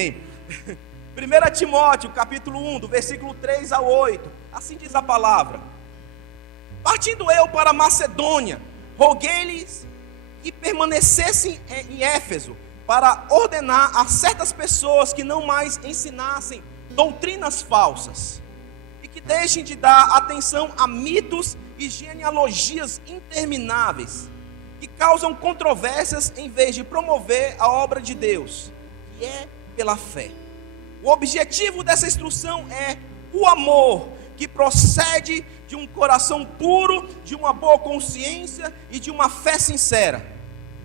1 Timóteo, capítulo 1, do versículo 3 ao 8. Assim diz a palavra: partindo eu para Macedônia, roguei-lhes que permanecessem em Éfeso, para ordenar a certas pessoas que não mais ensinassem doutrinas falsas, e que deixem de dar atenção a mitos e genealogias intermináveis, que causam controvérsias em vez de promover a obra de Deus, que é pela fé. O objetivo dessa instrução é o amor, que procede de um coração puro, de uma boa consciência e de uma fé sincera.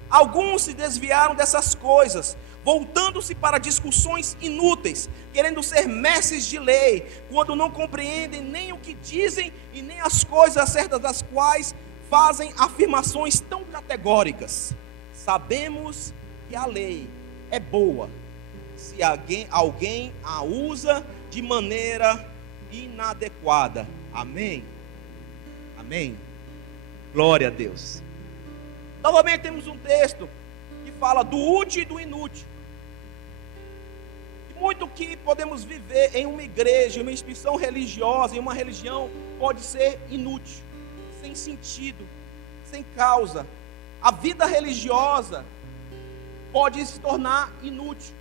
Alguns se desviaram dessas coisas, voltando-se para discussões inúteis, querendo ser mestres de lei, quando não compreendem nem o que dizem e nem as coisas acerca das quais fazem afirmações tão categóricas. Sabemos que a lei é boa, se alguém a usa de maneira inadequada. Amém? Amém? Glória a Deus. Novamente temos um texto que fala do útil e do inútil. E muito que podemos viver em uma igreja, em uma instituição religiosa, em uma religião, pode ser inútil, sem sentido, sem causa. A vida religiosa pode se tornar inútil.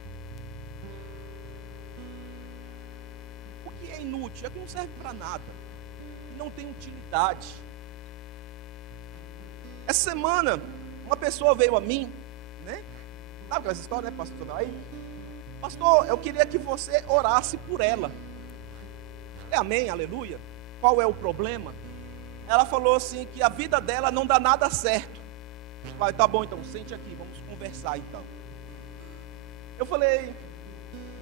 O que é inútil? É que não serve para nada, não tem utilidade. Essa semana, uma pessoa veio a mim, né? Sabe aquela história, né, pastor? Aí, pastor, eu queria que você orasse por ela. Amém, aleluia. Qual é o problema? Ela falou assim, que a vida dela não dá nada certo. Eu falei, tá bom, então, sente aqui, vamos conversar então. Eu falei,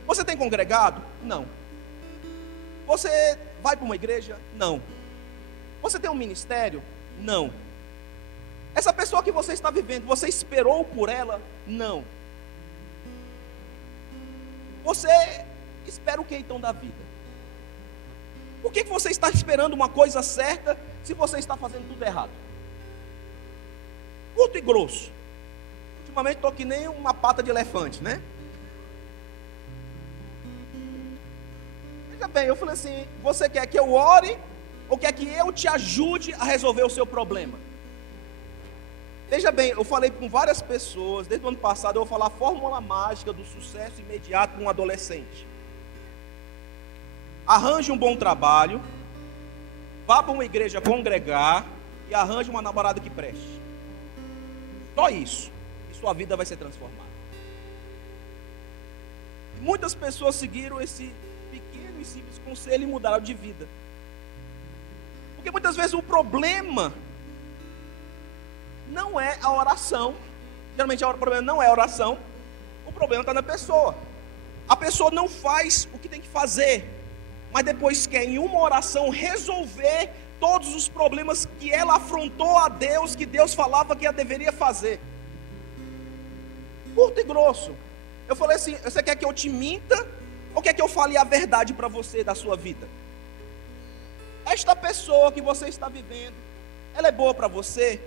você tem congregado? Não. Você vai para uma igreja? Não. Você tem um ministério? Não. Essa pessoa que você está vivendo, você esperou por ela? Não. Você espera o que então da vida? Por que você está esperando uma coisa certa se você está fazendo tudo errado? Curto e grosso. Ultimamente estou que nem uma pata de elefante, né? Veja bem, eu falei assim, você quer que eu ore ou quer que eu te ajude a resolver o seu problema? Veja bem, eu falei com várias pessoas, desde o ano passado eu vou falar a fórmula mágica do sucesso imediato para um adolescente. Arranje um bom trabalho, vá para uma igreja congregar e arranje uma namorada que preste. Só isso, e sua vida vai ser transformada. E muitas pessoas seguiram esse pequeno e simples conselho e mudaram de vida. Porque muitas vezes o problema não é a oração. Geralmente o problema não é a oração. O problema está na pessoa. A pessoa não faz o que tem que fazer, mas depois quer em uma oração resolver todos os problemas que ela afrontou a Deus, que Deus falava que ela deveria fazer. Curto e grosso. Eu falei assim, você quer que eu te minta ou quer que eu fale a verdade para você da sua vida? Esta pessoa que você está vivendo, ela é boa para você?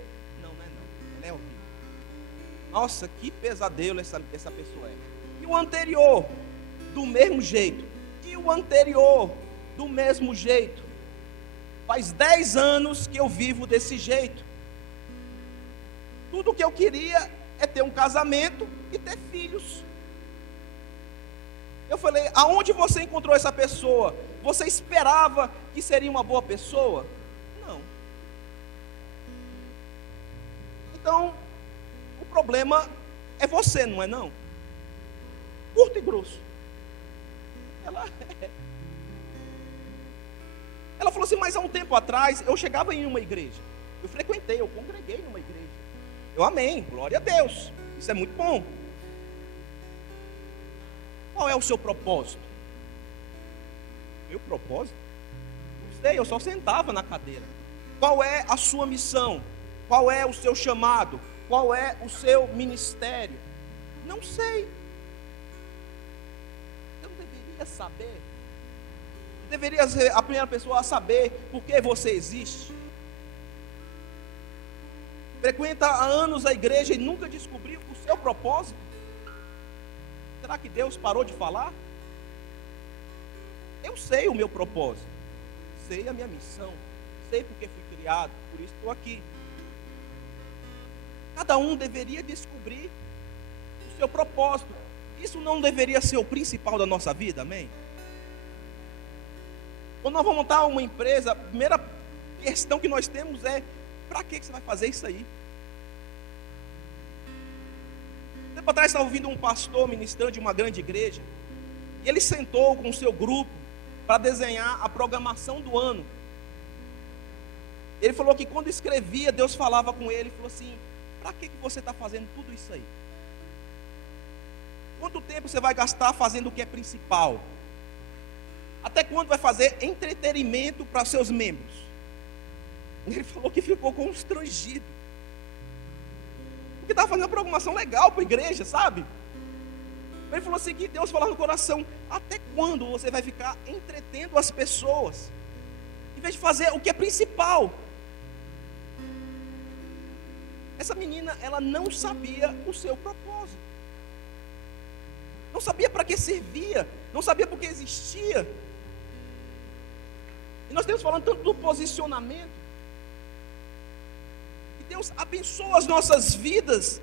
É horrível. Nossa, que pesadelo essa pessoa é. E o anterior, do mesmo jeito. E o anterior, do mesmo jeito. Faz 10 anos que eu vivo desse jeito. Tudo que eu queria é ter um casamento e ter filhos. Eu falei, aonde você encontrou essa pessoa? Você esperava que seria uma boa pessoa? Não. Então, o problema é você, não é não? Curto e grosso. Ela falou assim, mas há um tempo atrás, eu chegava em uma igreja. Eu frequentei, eu congreguei numa igreja. Eu amém, glória a Deus. Isso é muito bom. Qual é o seu propósito? Meu propósito? Não sei, eu só sentava na cadeira. Qual é a sua missão? Qual é o seu chamado? Qual é o seu ministério? Não sei. Eu não deveria saber. Eu deveria ser a primeira pessoa a saber por que você existe. Frequenta há anos a igreja e nunca descobriu o seu propósito. Será que Deus parou de falar? Eu sei o meu propósito, sei a minha missão, sei porque fui criado, por isso estou aqui. Cada um deveria descobrir o seu propósito. Isso não deveria ser o principal da nossa vida, amém? Quando nós vamos montar uma empresa, a primeira questão que nós temos é: para que você vai fazer isso aí? Tempo atrás estava ouvindo um pastor ministrando de uma grande igreja, e ele sentou com o seu grupo para desenhar a programação do ano. Ele falou que quando escrevia, Deus falava com ele e falou assim: para que você está fazendo tudo isso aí? Quanto tempo você vai gastar fazendo o que é principal? Até quando vai fazer entretenimento para seus membros? Ele falou que ficou constrangido, porque estava fazendo uma programação legal para a igreja, sabe? Ele falou assim, que Deus falou no coração: até quando você vai ficar entretendo as pessoas, em vez de fazer o que é principal? Essa menina, ela não sabia o seu propósito, não sabia para que servia, não sabia por que existia. E nós estamos falando tanto do posicionamento, e Deus abençoa as nossas vidas,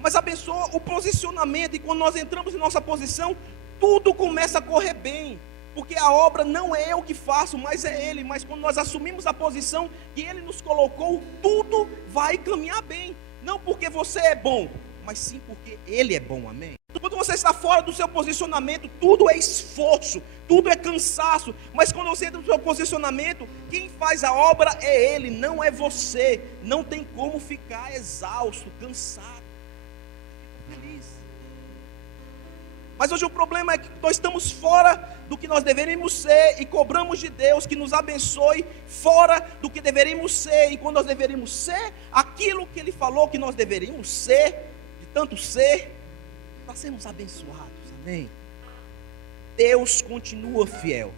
mas abençoa o posicionamento. E quando nós entramos em nossa posição, tudo começa a correr bem, porque a obra não é eu que faço, mas é Ele. Mas quando nós assumimos a posição que Ele nos colocou, tudo vai caminhar bem, não porque você é bom, mas sim porque Ele é bom, amém? Quando você está fora do seu posicionamento, tudo é esforço, tudo é cansaço. Mas quando você entra no seu posicionamento, quem faz a obra é Ele, não é você. Não tem como ficar exausto, cansado. Fico feliz. Mas hoje o problema é que nós estamos fora do que nós deveríamos ser e cobramos de Deus que nos abençoe fora do que deveríamos ser. E quando nós deveríamos ser aquilo que Ele falou que nós deveríamos ser, de tanto ser, para sermos abençoados, amém? Deus continua fiel,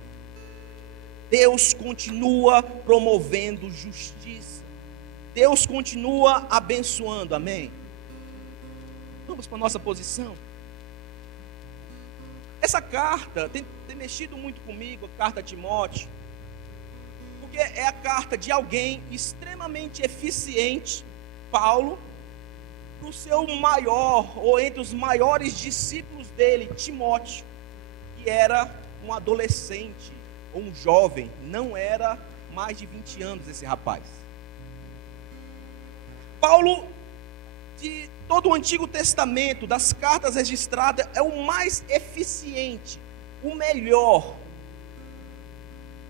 Deus continua promovendo justiça, Deus continua abençoando, amém? Vamos para a nossa posição. Essa carta tem mexido muito comigo, a carta a Timóteo, porque é a carta de alguém extremamente eficiente, Paulo, para o seu maior, ou entre os maiores discípulos dele, Timóteo, que era um adolescente, ou um jovem, não era mais de 20 anos esse rapaz. Paulo, de todo o Antigo Testamento, das cartas registradas, é o mais eficiente, o melhor.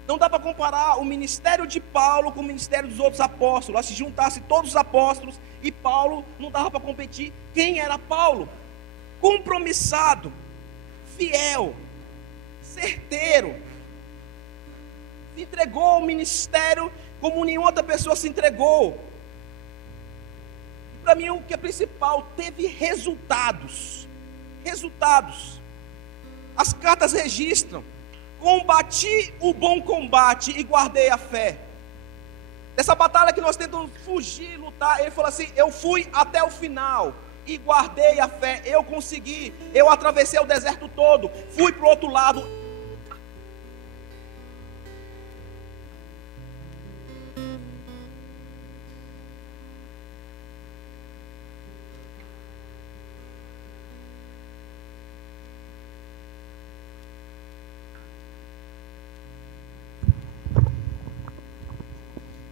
Não dá para comparar o ministério de Paulo com o ministério dos outros apóstolos. Se juntasse todos os apóstolos e Paulo, não dava para competir. Quem era Paulo? Compromissado, fiel, certeiro, se entregou ao ministério como nenhuma outra pessoa se entregou. Para mim o que é principal, teve resultados. As cartas registram: combati o bom combate e guardei a fé. Dessa batalha que nós tentamos fugir, lutar, ele falou assim: eu fui até o final e guardei a fé. Eu consegui, eu atravessei o deserto todo, fui para o outro lado.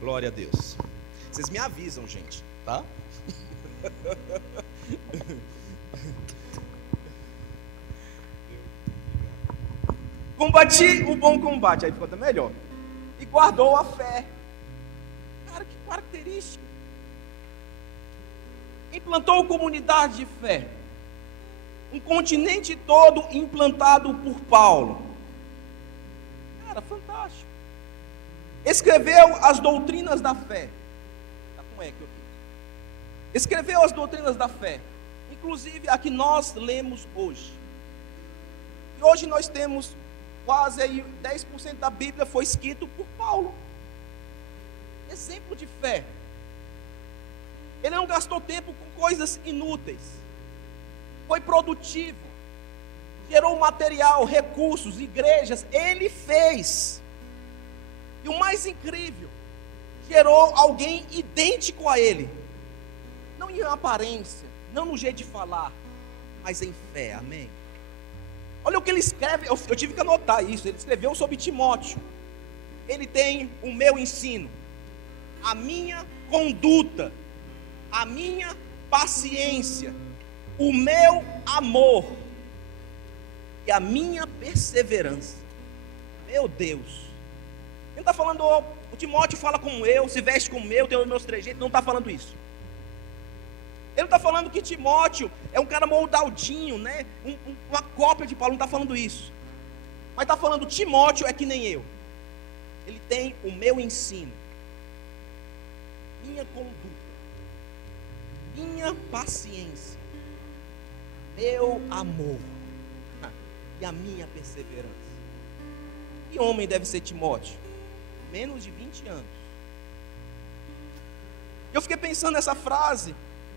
Glória a Deus. Vocês me avisam, gente, tá? Combati o bom combate, aí ficou até melhor. E guardou a fé. Cara, que característica. Implantou comunidade de fé. Um continente todo implantado por Paulo. Cara, fantástico. Escreveu as doutrinas da fé. Está com eco aqui. Escreveu as doutrinas da fé, inclusive a que nós lemos hoje. E hoje nós temos quase aí 10% da Bíblia foi escrito por Paulo. Exemplo de fé. Ele não gastou tempo com coisas inúteis. Foi produtivo. gerou material, recursos, igrejas, ele fez. E o mais incrível, gerou alguém idêntico a ele. Não em aparência, não no jeito de falar, mas em fé, amém? Olha o que ele escreve, eu tive que anotar isso. Ele escreveu sobre Timóteo. Ele tem o meu ensino, a minha conduta, a minha paciência, o meu amor e a minha perseverança. Meu Deus. Ele não está falando, o Timóteo fala como eu, se veste como eu, tem os meus trejeitos. Não está falando isso. Ele não está falando que Timóteo é um cara moldaldinho, né? Uma cópia de Paulo. Não está falando isso. Mas está falando, Timóteo é que nem eu. Ele tem o meu ensino, minha conduta, minha paciência, meu amor e a minha perseverança. Que homem deve ser Timóteo? Menos de 20 anos. Eu fiquei pensando nessa frase.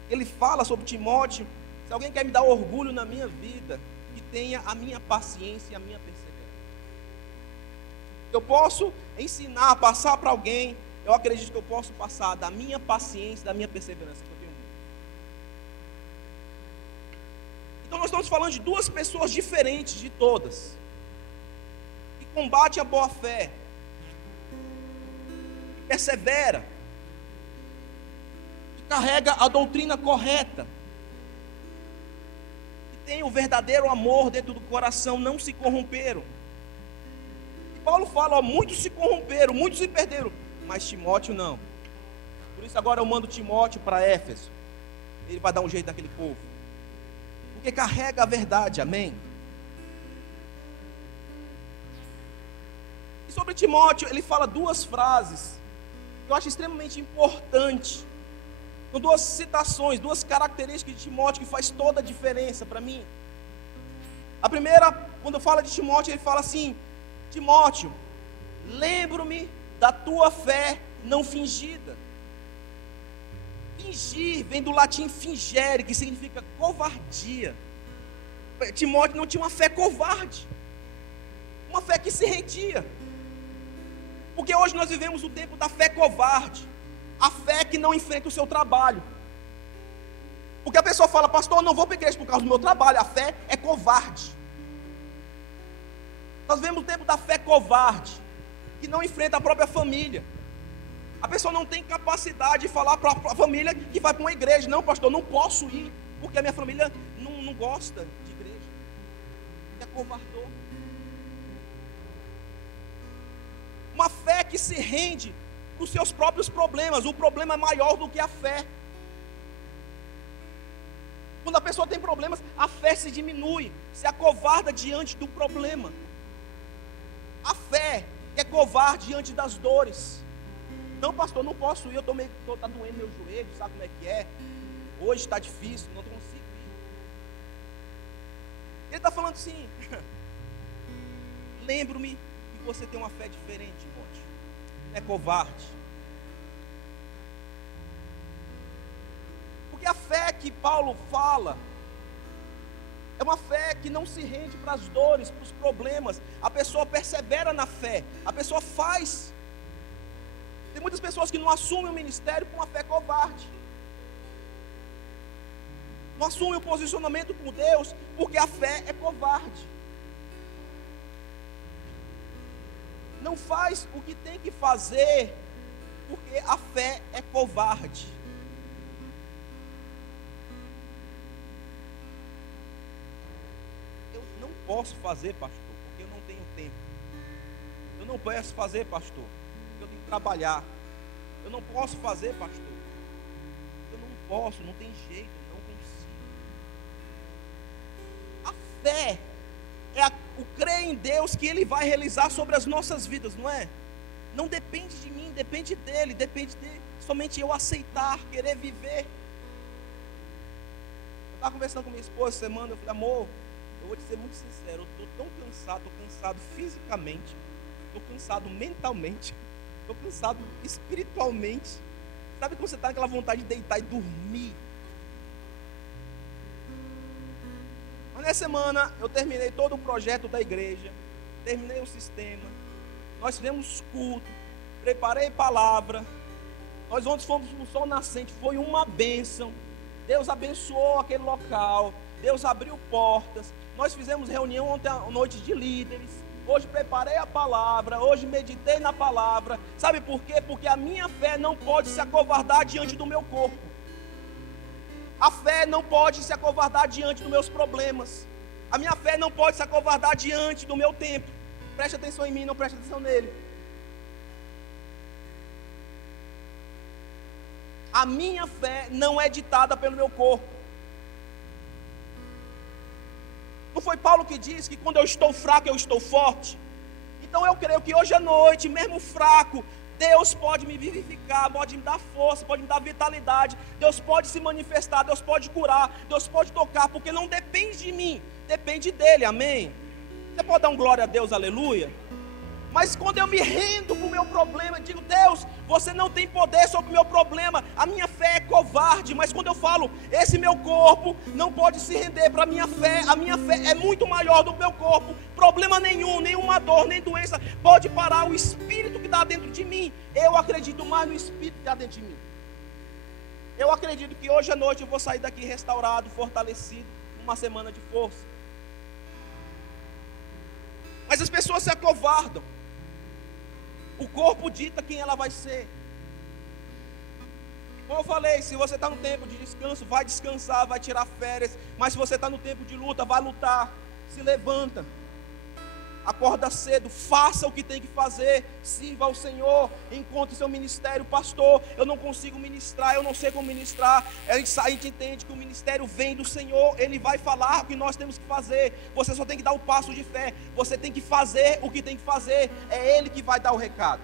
Ele fala sobre Timóteo. Se alguém quer me dar orgulho na minha vida, que tenha a minha paciência e a minha perseverança. Eu posso ensinar, passar para alguém. Eu acredito que eu posso passar da minha paciência, da minha perseverança que eu tenho. Então nós estamos falando de duas pessoas diferentes de todas, que combate a boa fé, que persevera, que carrega a doutrina correta, que tem o verdadeiro amor dentro do coração, não se corromperam. E Paulo fala, ó, muitos se corromperam, muitos se perderam, mas Timóteo não. Por isso agora eu mando Timóteo para Éfeso. Ele vai dar um jeito daquele povo, porque carrega a verdade, amém? E sobre Timóteo, ele fala duas frases que eu acho extremamente importante. São duas citações, duas características de Timóteo que faz toda a diferença para mim. A primeira, quando fala de Timóteo, ele fala assim: Timóteo, lembro-me da tua fé não fingida. Fingir vem do latim fingere, que significa covardia. Timóteo não tinha uma fé covarde, uma fé que se rendia. Porque hoje nós vivemos o tempo da fé covarde, a fé que não enfrenta o seu trabalho. Porque a pessoa fala, pastor, eu não vou para a igreja por causa do meu trabalho. A fé é covarde. Nós vivemos o tempo da fé covarde, que não enfrenta a própria família. A pessoa não tem capacidade de falar para a família que vai para uma igreja. Não, pastor, não posso ir, porque a minha família não gosta de igreja. Se acovardou. Uma fé que se rende para os seus próprios problemas. O problema é maior do que a fé. Quando a pessoa tem problemas, a fé se diminui, se acovarda diante do problema. A fé é covarde diante das dores. Não, pastor, não posso ir, está doendo meu joelho, sabe como é que é? Hoje está difícil, não consigo ir. Ele está falando assim, lembro-me que você tem uma fé diferente, Timóteo. Não é covarde. Porque a fé que Paulo fala é uma fé que não se rende para as dores, para os problemas. A pessoa persevera na fé, a pessoa faz. Tem muitas pessoas que não assumem o ministério com uma fé covarde. Não assumem o posicionamento com Deus porque a fé é covarde. Não faz o que tem que fazer porque a fé é covarde. Eu não posso fazer, pastor, porque eu não tenho tempo. Eu não posso fazer, pastor, eu tenho que trabalhar. Eu não posso fazer, pastor. Eu não posso, não tem jeito, não consigo. A fé é o crer em Deus que Ele vai realizar sobre as nossas vidas, não é? Não depende de mim, depende dEle, depende de somente eu aceitar, querer viver. Eu estava conversando com minha esposa essa semana, eu falei, amor, eu vou te ser muito sincero, eu estou tão cansado, estou cansado fisicamente, estou cansado mentalmente, estou cansado espiritualmente. Sabe quando você está naquela vontade de deitar e dormir? Mas nessa semana eu terminei todo o projeto da igreja, terminei o sistema, nós fizemos culto, preparei palavra, nós ontem fomos no Sol Nascente, foi uma bênção. Deus abençoou aquele local, Deus abriu portas, nós fizemos reunião ontem à noite de líderes, hoje preparei a palavra, hoje meditei na palavra. Sabe por quê? Porque a minha fé não pode se acovardar diante do meu corpo. A fé não pode se acovardar diante dos meus problemas. A minha fé não pode se acovardar diante do meu tempo. Preste atenção em mim, não preste atenção nele. A minha fé não é ditada pelo meu corpo. Não foi Paulo que disse que quando eu estou fraco, eu estou forte? Então eu creio que hoje à noite, mesmo fraco, Deus pode me vivificar, pode me dar força, pode me dar vitalidade. Deus pode se manifestar, Deus pode curar, Deus pode tocar, porque não depende de mim, depende dele, amém? Você pode dar um glória a Deus, aleluia? Mas quando eu me rendo para o meu problema, eu digo, Deus, você não tem poder sobre o meu problema, a minha fé é covarde. Mas quando eu falo, esse meu corpo não pode se render para a minha fé é muito maior do meu corpo. Problema nenhum, nenhuma dor, nem doença pode parar o Espírito que está dentro de mim. Eu acredito mais no Espírito que está dentro de mim. Eu acredito que hoje à noite eu vou sair daqui restaurado, fortalecido, uma semana de força. Mas as pessoas se acovardam. O corpo dita quem ela vai ser. Como eu falei, se você está no tempo de descanso, vai descansar, vai tirar férias. Mas se você está no tempo de luta, vai lutar. Se levanta, acorda cedo, faça o que tem que fazer, sirva ao Senhor, encontre seu ministério. Pastor, eu não consigo ministrar, eu não sei como ministrar. A gente entende que o ministério vem do Senhor, Ele vai falar o que nós temos que fazer. Você só tem que dar o passo de fé, você tem que fazer o que tem que fazer. É Ele que vai dar o recado,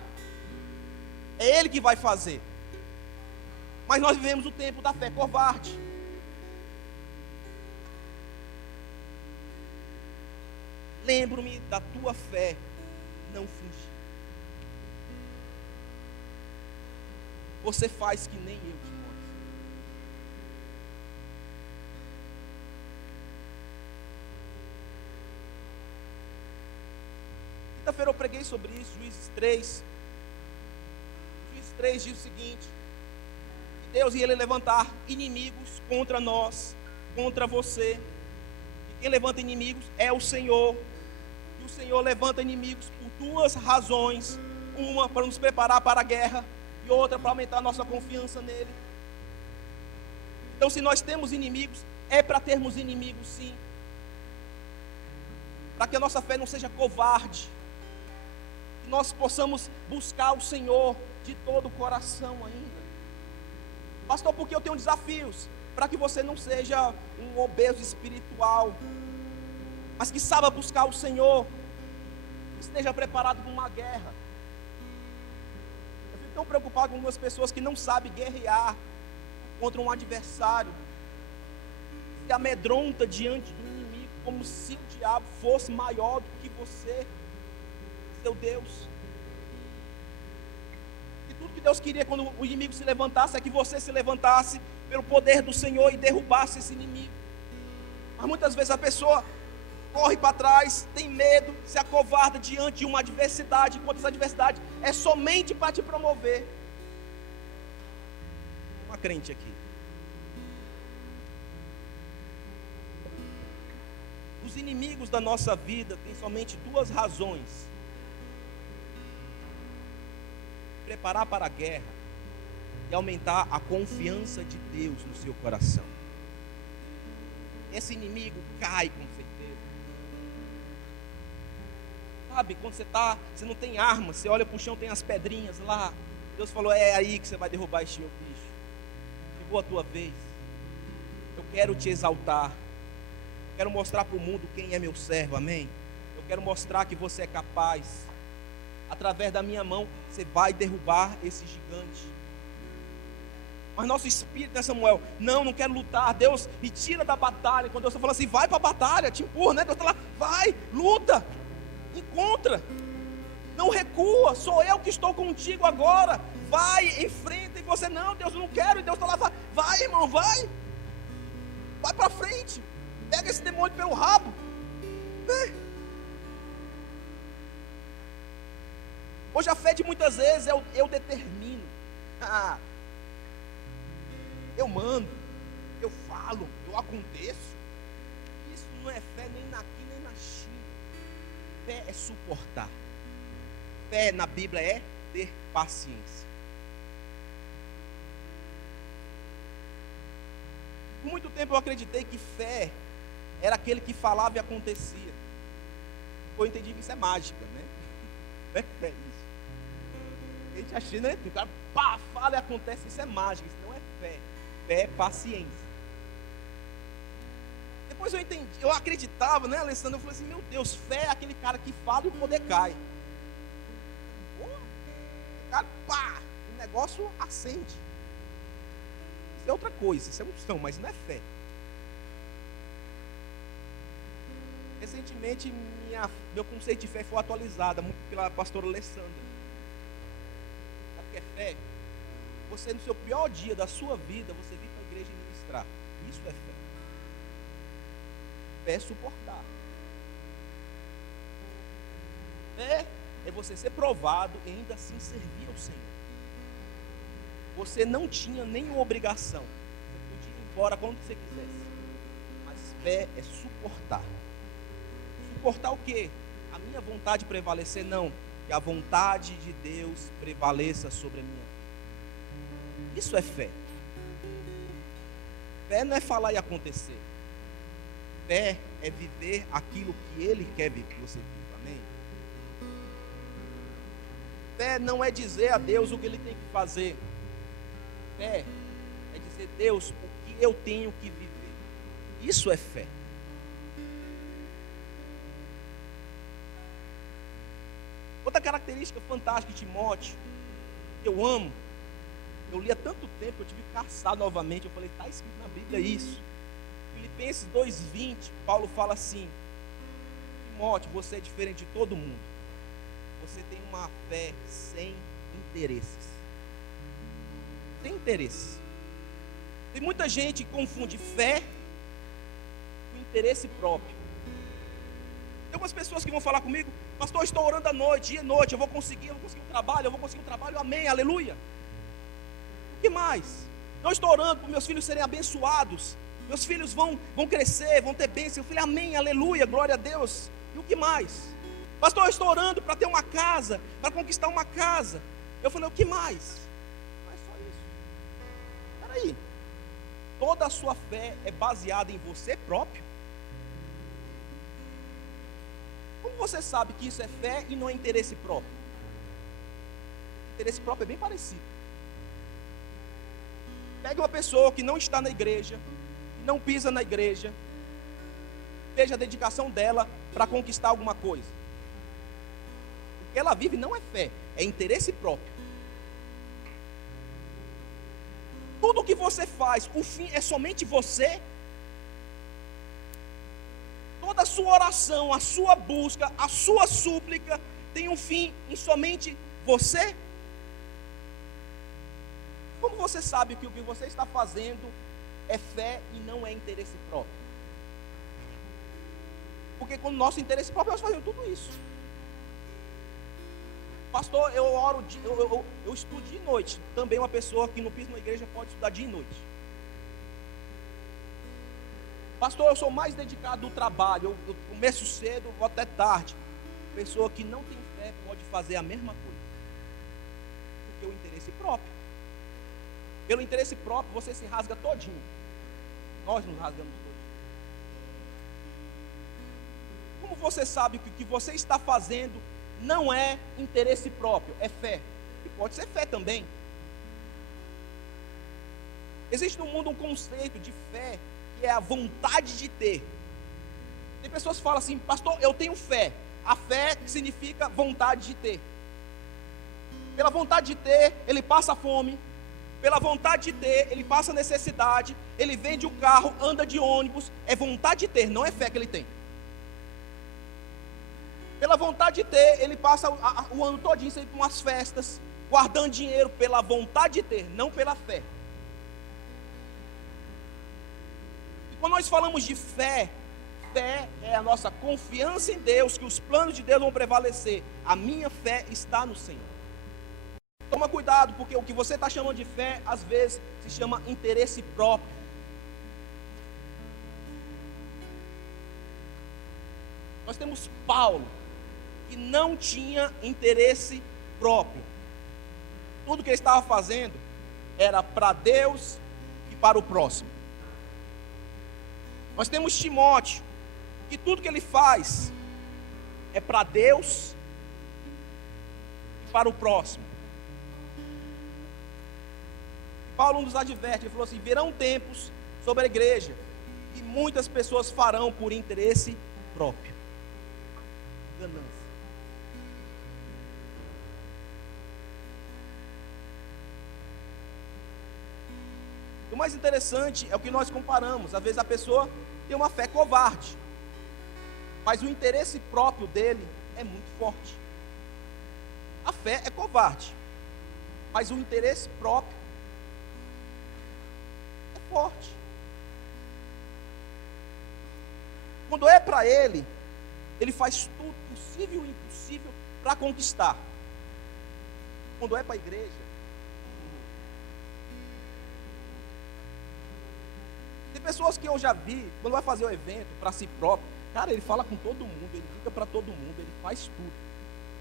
é Ele que vai fazer. Mas nós vivemos o tempo da fé covarde. Lembro-me da tua fé, não fingi. Você faz que nem eu, Timóteo. Quinta-feira eu preguei sobre isso, Juízes 3. Juízes 3 diz o seguinte: que Deus ia levantar inimigos contra nós, contra você. E quem levanta inimigos é o Senhor. E o Senhor levanta inimigos por duas razões: uma para nos preparar para a guerra, e outra para aumentar a nossa confiança nele. Então, se nós temos inimigos, é para termos inimigos sim, para que a nossa fé não seja covarde, que nós possamos buscar o Senhor de todo o coração ainda. Pastor, porque eu tenho desafios? Para que você não seja um obeso espiritual, mas que saiba buscar o Senhor, que esteja preparado para uma guerra. Eu fico tão preocupado com algumas pessoas que não sabem guerrear contra um adversário, se amedronta diante do inimigo, como se o diabo fosse maior do que você, seu Deus. E tudo que Deus queria quando o inimigo se levantasse é que você se levantasse pelo poder do Senhor e derrubasse esse inimigo. Mas muitas vezes a pessoa corre para trás, tem medo, se acovarda diante de uma adversidade, enquanto essa adversidade é somente para te promover. Uma crente aqui. Os inimigos da nossa vida têm somente duas razões: preparar para a guerra e aumentar a confiança de Deus no seu coração. Esse inimigo cai com certeza. Sabe, quando você não tem arma, você olha para o chão, tem as pedrinhas lá. Deus falou, é aí que você vai derrubar este meu bicho. Chegou a tua vez. Eu quero te exaltar. Eu quero mostrar para o mundo quem é meu servo, amém? Eu quero mostrar que você é capaz. Através da minha mão, você vai derrubar esse gigante. Mas nosso espírito, né, Samuel? Não quero lutar. Deus me tira da batalha. Quando Deus está falando assim, vai para a batalha, te empurra, né? Deus está lá, vai, luta, encontra, não recua. Sou eu que estou contigo agora. Vai, enfrenta. E você, não, Deus, eu não quero. E Deus está lá, vai, irmão, vai para frente. Pega esse demônio pelo rabo. Hoje a fé de muitas vezes é eu determino. Eu mando, eu falo, eu aconteço. Isso não é fé nem aqui nem na China. Fé é suportar. Fé na Bíblia é ter paciência. Por muito tempo eu acreditei que fé era aquele que falava e acontecia. Eu entendi que isso é mágica, né? Não é fé isso. A gente acha, né? O cara fala e acontece, isso é mágica, isso não é fé. Fé é paciência. Depois eu entendi, eu acreditava, né, Alessandro? Eu falei assim, meu Deus, fé é aquele cara que fala e o poder cai. Pô, o cara, o negócio acende. Isso é outra coisa, isso é unção, mas não é fé. Recentemente, meu conceito de fé foi atualizado muito pela pastora Alessandra. Sabe o que é fé? Você, no seu pior dia da sua vida, você vir para a igreja e ministrar. Isso é fé. Fé é suportar. Fé é você ser provado e ainda assim servir ao Senhor. Você não tinha nenhuma obrigação. Você podia ir embora quando você quisesse. Mas fé é suportar. Suportar o quê? A minha vontade prevalecer? Não. Que a vontade de Deus prevaleça sobre a minha vida. Isso é fé. Fé não é falar e acontecer. Fé é viver aquilo que Ele quer que você viva. Amém? Fé não é dizer a Deus o que Ele tem que fazer. Fé é dizer, Deus, o que eu tenho que viver. Isso é fé. Outra característica fantástica de Timóteo, que eu amo, eu li há tanto tempo, eu tive que caçar novamente. Eu falei, está escrito na Bíblia isso. Filipenses 2:20, Paulo fala assim: Timóteo, você é diferente de todo mundo. Você tem uma fé sem interesses. Sem interesse. Tem muita gente que confunde fé com interesse próprio. Tem algumas pessoas que vão falar comigo, pastor, eu estou orando à noite, dia e noite, eu vou conseguir um trabalho, amém, aleluia. O que mais? Não estou orando para meus filhos serem abençoados, meus filhos vão crescer, vão ter bênção. Eu falei, amém, aleluia, glória a Deus. E o que mais? Pastor, eu estou orando para ter uma casa, para conquistar uma casa. Eu falei, o que mais? Não é só isso. Espera aí. Toda a sua fé é baseada em você próprio? Como você sabe que isso é fé e não é interesse próprio? Interesse próprio é bem parecido. Pegue uma pessoa que não está na igreja, que não pisa na igreja, veja a dedicação dela para conquistar alguma coisa. O que ela vive não é fé, é interesse próprio. Tudo que você faz, o fim é somente você. Toda a sua oração, a sua busca, a sua súplica tem um fim em somente você? Como você sabe que o que você está fazendo é fé e não é interesse próprio? Porque com o nosso interesse próprio nós fazemos tudo isso. Pastor, eu oro, eu estudo dia e noite. Também uma pessoa que não pisa na igreja pode estudar dia e noite. Pastor, eu sou mais dedicado no trabalho, eu começo cedo, vou até tarde. Pessoa que não tem fé pode fazer a mesma coisa. Porque o interesse próprio. Pelo interesse próprio, você se rasga todinho. Nós nos rasgamos todinho. Como você sabe que o que você está fazendo não é interesse próprio, é fé? E pode ser fé também. Existe no mundo um conceito de fé que é a vontade de ter. Tem pessoas que falam assim, pastor, eu tenho fé. A fé significa vontade de ter. Pela vontade de ter, ele passa fome. Pela vontade de ter, ele passa necessidade. Ele vende o carro, anda de ônibus. É vontade de ter, não é fé que ele tem. Pela vontade de ter, ele passa o ano todinho sem ir para umas festas, guardando dinheiro pela vontade de ter, não pela fé. E quando nós falamos de fé, fé é a nossa confiança em Deus, que os planos de Deus vão prevalecer. A minha fé está no Senhor. Toma cuidado, porque o que você está chamando de fé, às vezes, se chama interesse próprio. Nós temos Paulo, que não tinha interesse próprio. Tudo que ele estava fazendo era para Deus e para o próximo. Nós temos Timóteo, que tudo que ele faz é para Deus e para o próximo. Paulo nos adverte, ele falou assim: virão tempos sobre a igreja e muitas pessoas farão por interesse próprio. Ganância. O mais interessante é o que nós comparamos. Às vezes a pessoa tem uma fé covarde, mas o interesse próprio dele é muito forte. A fé é covarde, mas o interesse próprio é forte. Quando é para ele, ele faz tudo possível e impossível para conquistar. Quando é para a igreja, tem pessoas que eu já vi, quando vai fazer o evento para si próprio, cara, ele fala com todo mundo, ele liga para todo mundo, ele faz tudo.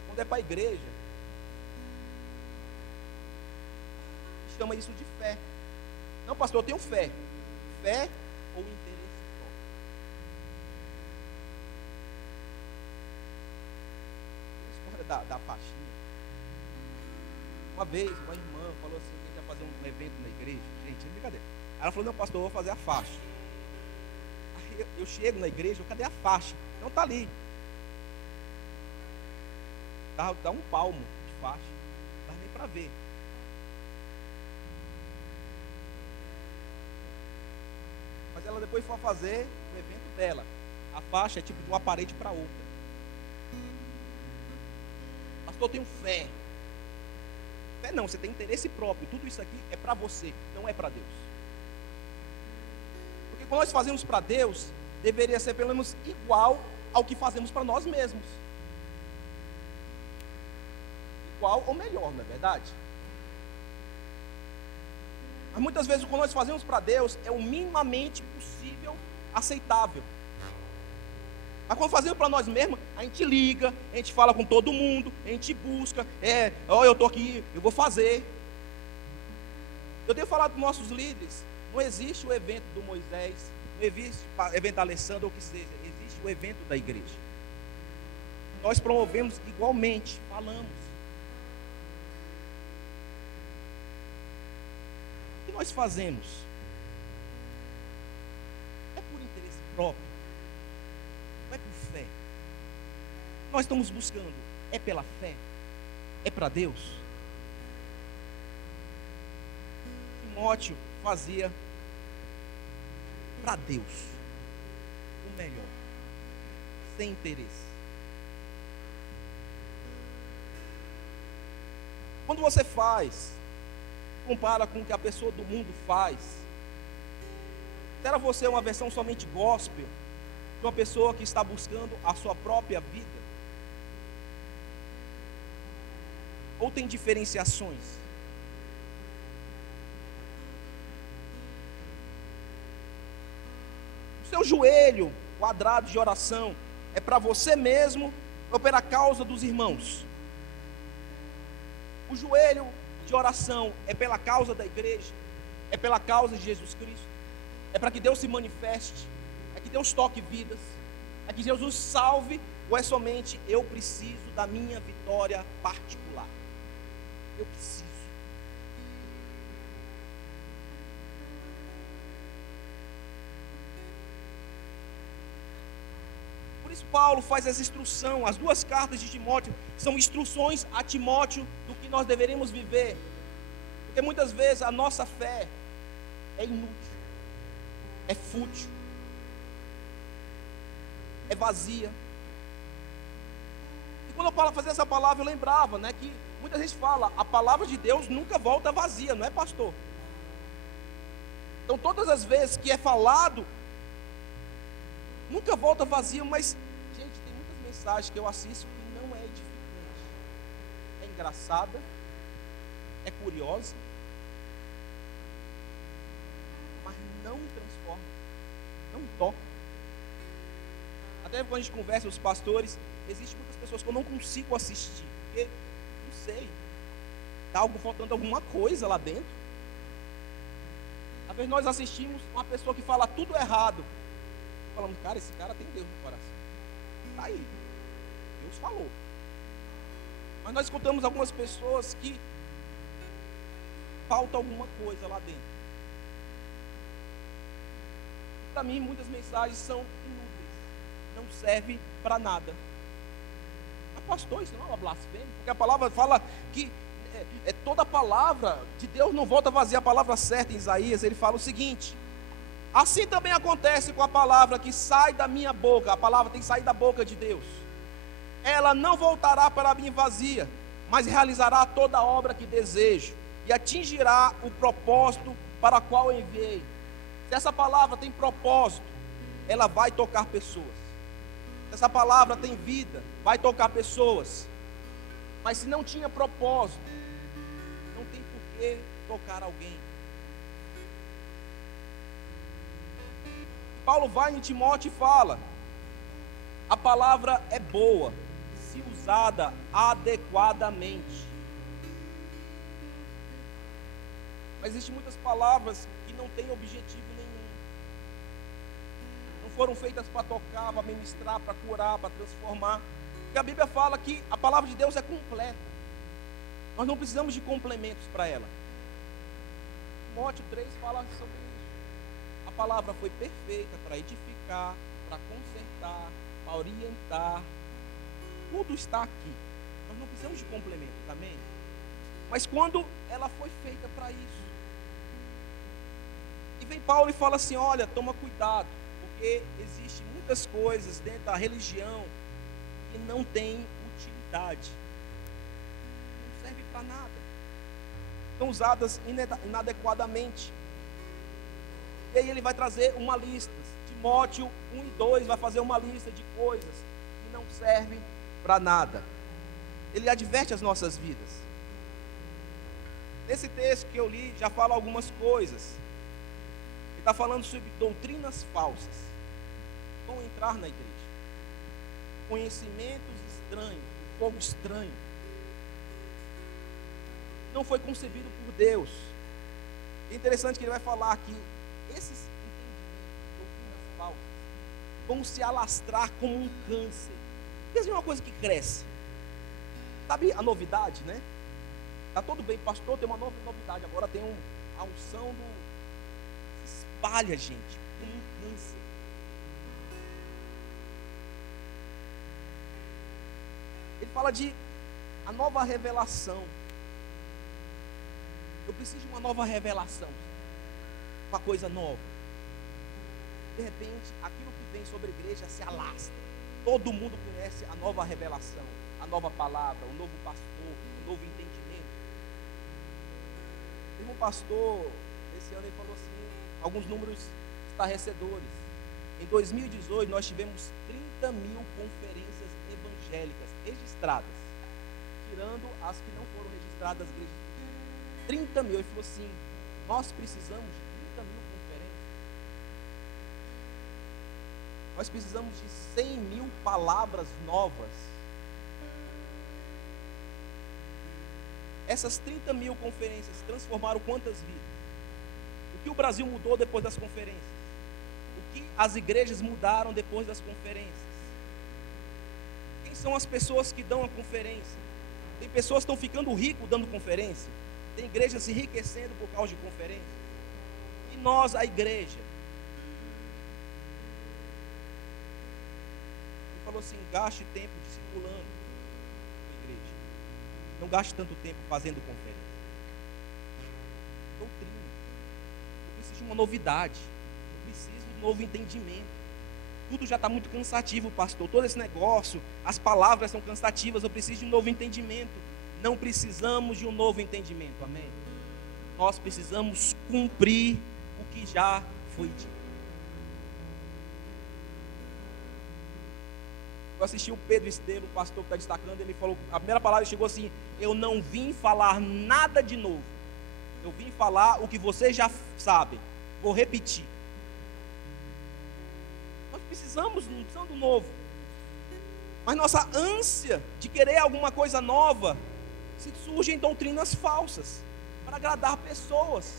Quando é para a igreja, chama isso de fé. Não, pastor, eu tenho fé. Fé ou interesse próprio? A história da faixinha. Uma vez, uma irmã falou assim, que a gente ia fazer um evento na igreja. Gente, é brincadeira. Ela falou: não, pastor, eu vou fazer a faixa. Aí eu chego na igreja, cadê a faixa? Não, está ali. Dá um palmo de faixa. Não dá nem para ver. Mas ela depois foi fazer o evento dela. A faixa é tipo de uma parede para outra. Pastor, eu tenho fé. Fé não, você tem interesse próprio. Tudo isso aqui é para você, não é para Deus. Porque quando nós fazemos para Deus, deveria ser pelo menos igual ao que fazemos para nós mesmos. Igual ou melhor, não é verdade? Mas muitas vezes o que nós fazemos para Deus é o minimamente possível, aceitável. Mas quando fazemos para nós mesmos, a gente liga, a gente fala com todo mundo, a gente busca, eu estou aqui, eu vou fazer. Eu tenho falado com nossos líderes, não existe o evento do Moisés, não existe o evento da Alessandra ou o que seja, existe o evento da igreja. Nós promovemos igualmente, falamos. O que nós fazemos? É por interesse próprio? Não é por fé? Nós estamos buscando, é pela fé? É para Deus? Timóteo fazia para Deus o melhor, sem interesse. Quando você faz, compara com o que a pessoa do mundo faz, será você uma versão somente gospel de uma pessoa que está buscando a sua própria vida? Ou tem diferenciações? O seu joelho quadrado de oração é para você mesmo ou pela causa dos irmãos? O joelho de oração é pela causa da igreja? É pela causa de Jesus Cristo? É para que Deus se manifeste? É que Deus toque vidas? É que Jesus salve? Ou é somente eu preciso da minha vitória particular? Eu preciso. Por isso Paulo faz essa instrução. As duas cartas de Timóteo são instruções a Timóteo do que nós deveríamos viver. Porque muitas vezes a nossa fé é inútil, é fútil, é vazia. E quando eu fazia essa palavra, eu lembrava, né, que muita gente fala, a palavra de Deus nunca volta vazia, não é, pastor? Então todas as vezes que é falado, Nunca volta vazio, mas, gente, tem muitas mensagens que eu assisto que não é edificante. É engraçada, é curiosa, mas não transforma, não toca. Até quando a gente conversa com os pastores, existem muitas pessoas que eu não consigo assistir, porque, não sei, está faltando alguma coisa lá dentro. Às vezes nós assistimos uma pessoa que fala tudo errado, falamos, cara, esse cara tem Deus no coração. Está aí, Deus falou. Mas nós escutamos algumas pessoas que falta alguma coisa lá dentro. Para mim, muitas mensagens são inúteis, não servem para nada. Mas pastor, isso não é uma blasfêmia? Porque a palavra fala que toda a palavra de Deus não volta vazia. A palavra certa em Isaías, ele fala o seguinte: assim também acontece com a palavra que sai da minha boca. A palavra tem que sair da boca de Deus. Ela não voltará para mim vazia, mas realizará toda a obra que desejo e atingirá o propósito para o qual eu enviei. Se essa palavra tem propósito, ela vai tocar pessoas. Se essa palavra tem vida, vai tocar pessoas. Mas se não tinha propósito, não tem por que tocar alguém. Paulo vai em Timóteo e fala: a palavra é boa se usada adequadamente. Mas existem muitas palavras que não têm objetivo nenhum. Não foram feitas para tocar, para ministrar, para curar, para transformar. Porque a Bíblia fala que a palavra de Deus é completa. Nós não precisamos de complementos para ela. Timóteo 3 fala sobre isso. A palavra foi perfeita para edificar, para consertar, para orientar. Tudo está aqui. Nós não precisamos de complementos, amém? Mas quando ela foi feita para isso, e vem Paulo e fala assim: olha, toma cuidado, porque existem muitas coisas dentro da religião que não tem utilidade, não serve para nada, são usadas inadequadamente. E aí ele vai trazer uma lista. Timóteo 1 e 2 vai fazer uma lista de coisas que não servem para nada. Ele adverte as nossas vidas. Nesse texto que eu li, já fala algumas coisas. Ele está falando sobre doutrinas falsas que vão entrar na igreja. Conhecimentos estranhos, fogo estranho. Não foi concebido por Deus. É interessante que ele vai falar que esses entendimentos, doutrinas falsas, vão se alastrar como um câncer. Quer dizer, uma coisa que cresce. Sabe a novidade, né? Está tudo bem, pastor, tem uma nova novidade. Agora tem a unção do... Se espalha, gente, como um câncer. Ele fala de a nova revelação. Eu preciso de uma nova revelação. Uma coisa nova. De repente, aquilo que vem sobre a igreja se alastra. Todo mundo conhece a nova revelação, a nova palavra, o novo pastor, o novo entendimento. Teve um pastor, esse ano ele falou assim, alguns números estarrecedores. Em 2018 nós tivemos 30 mil conferências evangélicas registradas, tirando as que não foram registradas das igrejas. 30 mil, ele falou assim, nós precisamos de 30 mil conferências. Nós precisamos de 100 mil palavras novas. Essas 30 mil conferências transformaram quantas vidas? O que o Brasil mudou depois das conferências? O que as igrejas mudaram depois das conferências? Quem são as pessoas que dão a conferência? Tem pessoas que estão ficando ricos dando conferência. Tem igrejas se enriquecendo por causa de conferência. E nós, a igreja, ele falou assim, gaste tempo discipulando a igreja. Não gaste tanto tempo fazendo conferência. Doutrina. Eu preciso de uma novidade. Eu preciso de um novo entendimento. Tudo já está muito cansativo, pastor. Todo esse negócio, as palavras são cansativas. Eu preciso de um novo entendimento. Não precisamos de um novo entendimento, amém? Nós precisamos cumprir o que já foi dito. Eu assisti o Pedro Esteiro, o pastor que está destacando, ele falou, a primeira palavra chegou assim: eu não vim falar nada de novo, eu vim falar o que vocês já sabem, vou repetir. Nós precisamos do novo, mas nossa ânsia de querer alguma coisa nova se surge em doutrinas falsas, para agradar pessoas,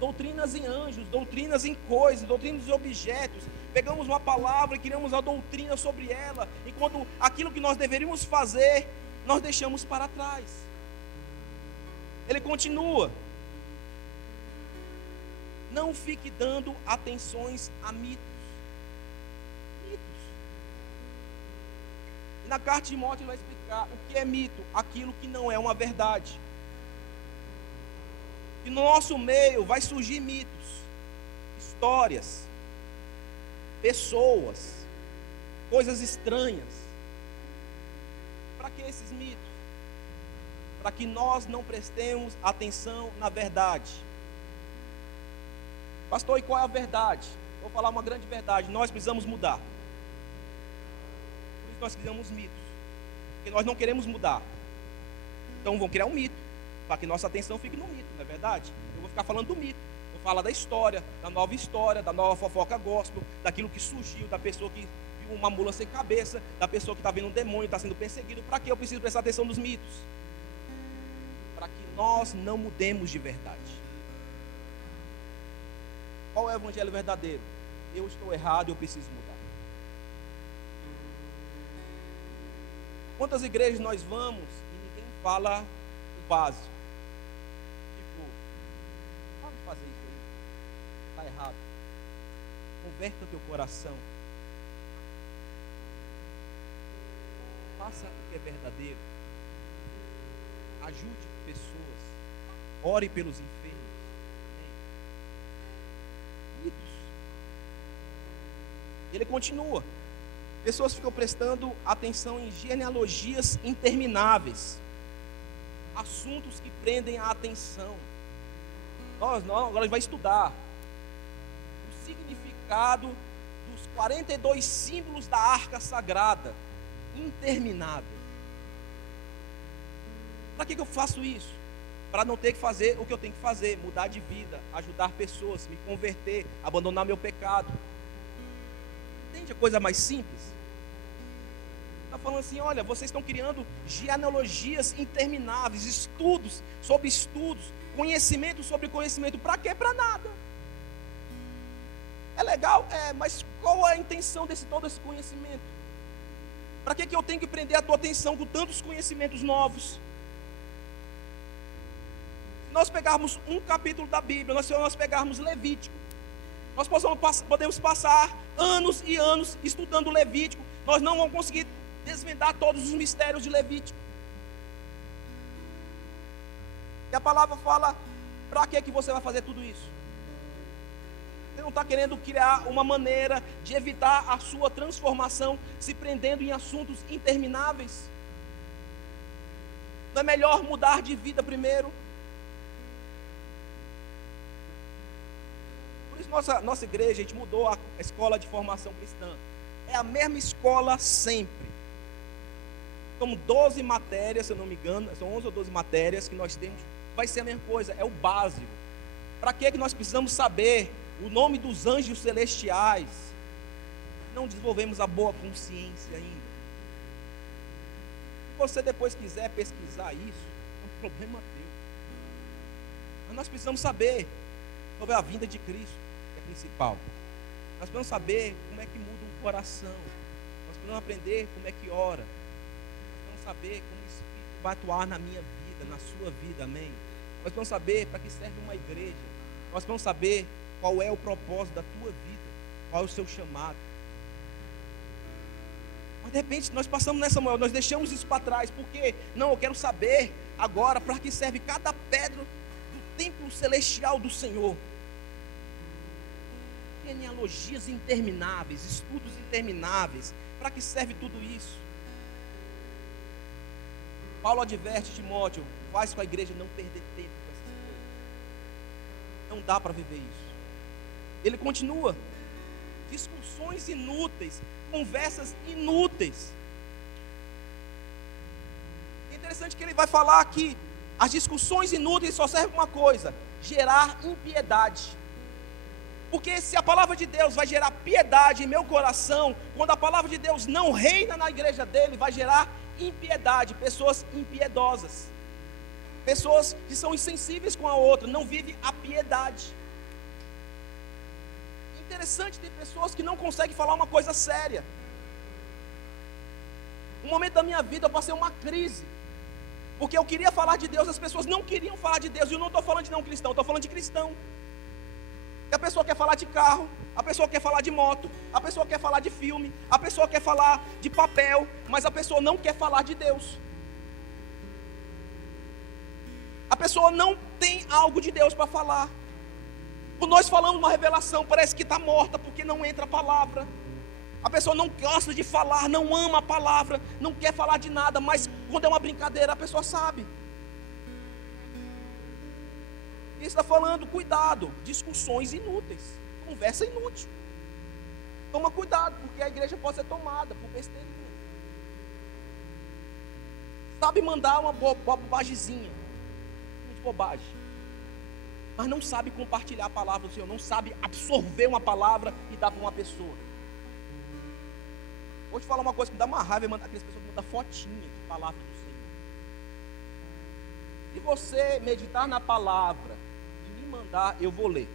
doutrinas em anjos, doutrinas em coisas, doutrinas em objetos. Pegamos uma palavra e criamos a doutrina sobre ela, enquanto aquilo que nós deveríamos fazer, nós deixamos para trás. Ele continua: não fique dando atenções a mitos. E na carta de Timóteo ele vai explicar o que é mito: aquilo que não é uma verdade. E no nosso meio vai surgir mitos, histórias, pessoas, coisas estranhas. Para que esses mitos? Para que nós não prestemos atenção na verdade. Pastor, e qual é a verdade? Vou falar uma grande verdade: nós precisamos mudar. Por isso nós criamos mitos, porque nós não queremos mudar. Então vão criar um mito, para que nossa atenção fique no mito, não é verdade? Eu vou ficar falando do mito, vou falar da história, da nova fofoca gospel, daquilo que surgiu, da pessoa que viu uma mula sem cabeça, da pessoa que está vendo um demônio, está sendo perseguido. Para que eu preciso prestar atenção nos mitos? Para que nós não mudemos de verdade. Qual é o evangelho verdadeiro? Eu estou errado, eu preciso mudar. Quantas igrejas nós vamos e ninguém fala o básico? Tipo, para de fazer isso aí, está errado. Converta teu coração. Faça o que é verdadeiro. Ajude pessoas. Ore pelos enfermos. Mitos. Ele continua. Pessoas ficam prestando atenção em genealogias intermináveis, assuntos que prendem a atenção. Agora a gente vai estudar o significado dos 42 símbolos da arca sagrada, interminável. Para que eu faço isso? Para não ter que fazer o que eu tenho que fazer: mudar de vida, ajudar pessoas, me converter, abandonar meu pecado. Entende a coisa mais simples? Está falando assim: olha, vocês estão criando genealogias intermináveis, estudos sobre estudos, conhecimento sobre conhecimento. Para quê? Para nada. É legal? É, mas qual é a intenção desse todo esse conhecimento? Para que eu tenho que prender a tua atenção com tantos conhecimentos novos? Se nós pegarmos um capítulo da Bíblia, se nós pegarmos Levítico, nós podemos passar anos e anos estudando Levítico, nós não vamos conseguir desvendar todos os mistérios de Levítico. E a palavra fala: para que você vai fazer tudo isso? Você não está querendo criar uma maneira de evitar a sua transformação se prendendo em assuntos intermináveis? Não é melhor mudar de vida primeiro? Por isso nossa igreja, a gente mudou a escola de formação cristã. É a mesma escola sempre. São 12 matérias, se eu não me engano, são 11 ou 12 matérias que nós temos. Vai ser a mesma coisa, é o básico. Para que nós precisamos saber o nome dos anjos celestiais? Não desenvolvemos a boa consciência ainda. Se você depois quiser pesquisar isso, é um problema teu. Mas nós precisamos saber sobre a vinda de Cristo, que é principal. Nós precisamos saber como é que muda um coração. Nós precisamos aprender como é que ora. Saber como o Espírito vai atuar na minha vida, na sua vida, amém? Nós vamos saber para que serve uma igreja. Nós vamos saber qual é o propósito da tua vida, qual é o seu chamado. Mas de repente nós passamos nessa moeda, nós deixamos isso para trás. Porque não, eu quero saber agora para que serve cada pedra do templo celestial do Senhor. Genealogias intermináveis, estudos intermináveis. Para que serve tudo isso? Paulo adverte Timóteo: faz com a igreja não perder tempo com essas coisas. Não dá para viver isso. Ele continua: discussões inúteis, conversas inúteis. interessante que ele vai falar que as discussões inúteis só servem para uma coisa: gerar impiedade. Porque se a palavra de Deus vai gerar piedade em meu coração, quando a palavra de Deus não reina na igreja dele, vai gerar impiedade, pessoas impiedosas, pessoas que são insensíveis com a outra, não vivem a piedade. Interessante, tem pessoas que não conseguem falar uma coisa séria. Um momento da minha vida eu passei uma crise, porque eu queria falar de Deus, as pessoas não queriam falar de Deus. E eu não estou falando de não cristão, eu estou falando de cristão. E a pessoa quer falar de carro, a pessoa quer falar de moto, a pessoa quer falar de filme, a pessoa quer falar de papel, mas a pessoa não quer falar de Deus. A pessoa não tem algo de Deus para falar. Quando nós falamos uma revelação, parece que está morta, porque não entra a palavra. A pessoa não gosta de falar, não ama a palavra, não quer falar de nada, mas quando é uma brincadeira, a pessoa sabe. E está falando, cuidado, discussões inúteis, conversa inútil. Toma cuidado, porque a igreja pode ser tomada por besteirinha. Sabe mandar uma bobagemzinha, de bobagem, mas não sabe compartilhar a palavra do Senhor, não sabe absorver uma palavra e dar para uma pessoa. Vou te falar uma coisa que me dá uma raiva, é aquelas pessoas que mandam fotinha de palavra do Senhor. Se você meditar na palavra e me mandar, eu vou ler.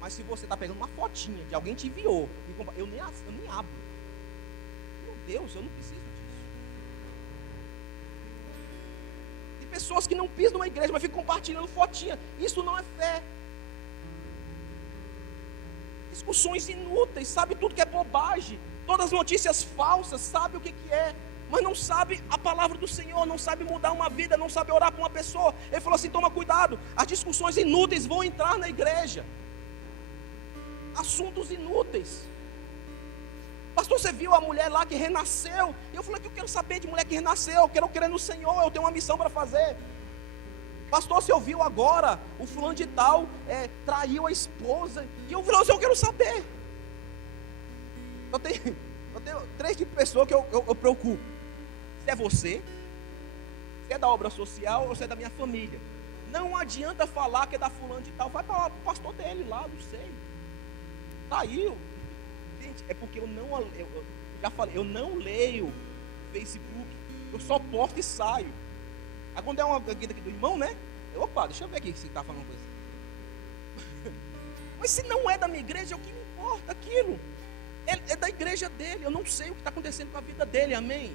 Mas se você está pegando uma fotinha de alguém te enviou, eu nem abro. Meu Deus, eu não preciso disso. Tem pessoas que não pisam numa igreja, mas ficam compartilhando fotinha. Isso não é fé. Discussões inúteis, sabe tudo que é bobagem. Todas as notícias falsas, sabe o que é, mas não sabe a palavra do Senhor, não sabe mudar uma vida, não sabe orar para uma pessoa. Ele falou assim: toma cuidado, as discussões inúteis vão entrar na igreja. Assuntos inúteis. Pastor, você viu a mulher lá que renasceu? E eu falei que eu quero saber de mulher que renasceu, eu quero crer no Senhor, eu tenho uma missão para fazer. Pastor, você ouviu agora, o fulano de tal traiu a esposa, e eu falei, eu quero saber. Eu tenho 3 tipos de pessoas que eu preocupo. Se é você, se é da obra social ou se é da minha família. Não adianta falar que é da fulano de tal. Vai para o pastor dele lá, não sei. Saiu. Gente, é porque eu já falei, eu não leio Facebook. Eu só posto e saio. Aí quando é uma aqui do irmão, né? Opa, deixa eu ver aqui se está falando coisa. Mas se não é da minha igreja, o que me importa aquilo? É da igreja dele, eu não sei o que está acontecendo com a vida dele, amém?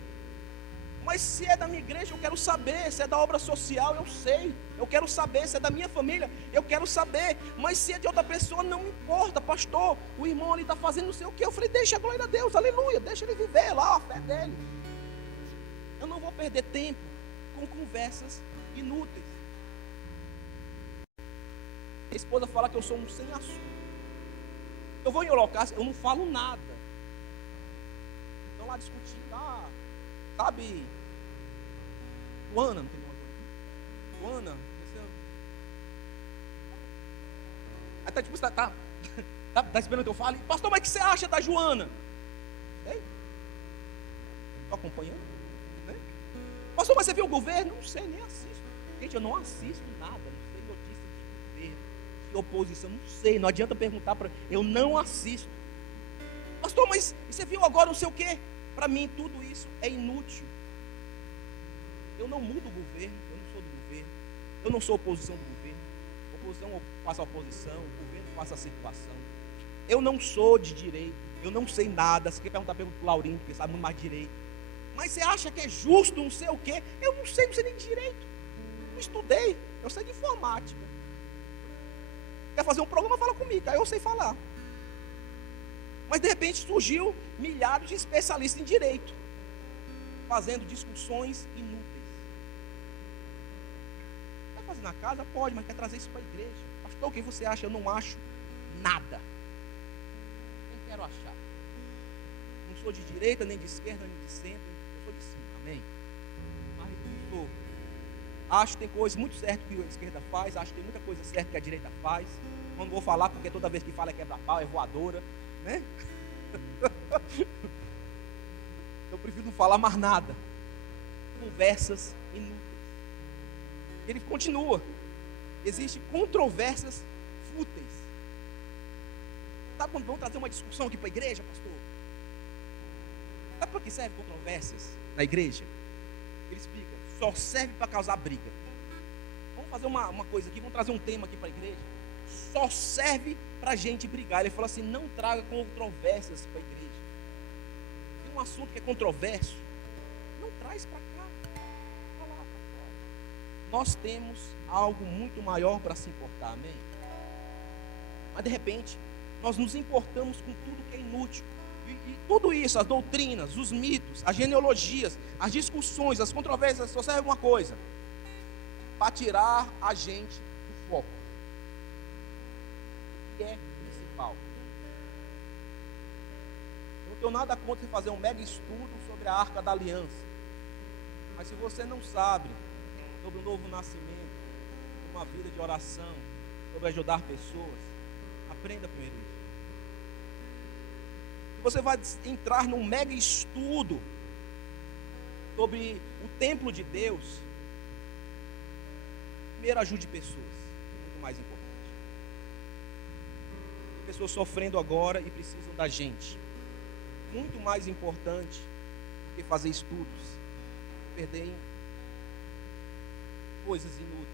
Mas se é da minha igreja, eu quero saber. Se é da obra social, eu sei, eu quero saber. Se é da minha família, eu quero saber. Mas se é de outra pessoa, não me importa. Pastor, o irmão ali está fazendo não sei o que. Eu falei, deixa a glória a Deus, aleluia. Deixa ele viver lá a fé dele. Eu não vou perder tempo com conversas inúteis. Minha esposa fala que eu sou um sem assunto. Eu vou em holocausto, eu não falo nada. Estão lá discutindo, sabe? Joana, não tem nenhuma Joana. Aí tá tipo, tá esperando que eu fale. Pastor, mas o que você acha da Joana? Sei. Estou acompanhando, né? Pastor, mas você viu o governo? Não sei, nem assisto. Gente, eu não assisto nada, não sei notícia de governo, de oposição, não sei, não adianta perguntar para eu não assisto. Pastor, mas você viu agora não sei o quê? Para mim tudo isso é inútil. Eu não mudo o governo, eu não sou do governo, eu não sou oposição do governo. Oposição faça a oposição, o governo faça a situação. Eu não sou de direito, eu não sei nada. Se quer perguntar, pergunta para o Laurinho, porque sabe muito mais de direito. Mas você acha que é justo, não sei o quê? Eu não sei nem de direito. Não estudei, eu sei de informática. Quer fazer um programa, fala comigo, aí eu sei falar. Mas de repente surgiu milhares de especialistas em direito, fazendo discussões inúteis. Quer fazer na casa? Pode, mas quer trazer isso para a igreja. Pastor, o que você acha? Eu não acho nada. Nem quero achar. Não sou de direita, nem de esquerda, nem de centro. Eu sou de cima, amém? Mas não sou. Acho que tem coisas muito certas que a esquerda faz, acho que tem muita coisa certa que a direita faz. Não vou falar, porque toda vez que fala é quebra-pau, é voadora, né? Eu prefiro não falar mais nada. Conversas inúteis. Ele continua. Existem controvérsias fúteis. Sabe quando vão trazer uma discussão aqui para a igreja, pastor? Sabe para que serve controvérsias na igreja? Ele explica, só serve para causar briga. Vamos fazer uma coisa aqui, vamos trazer um tema aqui para a igreja. Só serve para a gente brigar. Ele falou assim, não traga controvérsias para a igreja. Tem um assunto que é controverso, não traz para cá. Vai lá para fora. Nós temos algo muito maior para se importar, amém? Mas de repente, nós nos importamos com tudo que é inútil. E tudo isso, as doutrinas, os mitos, as genealogias, as discussões, as controvérsias, só serve uma coisa: para tirar a gente do foco, o que é principal. Eu não tenho nada contra você fazer um mega estudo sobre a Arca da Aliança, mas se você não sabe sobre o novo nascimento, uma vida de oração, sobre ajudar pessoas, aprenda primeiro isso. Você vai entrar num mega estudo sobre o templo de Deus. Primeiro, ajude pessoas, muito mais importante. Tem pessoas sofrendo agora e precisam da gente. Muito mais importante do que fazer estudos, perder em coisas inúteis.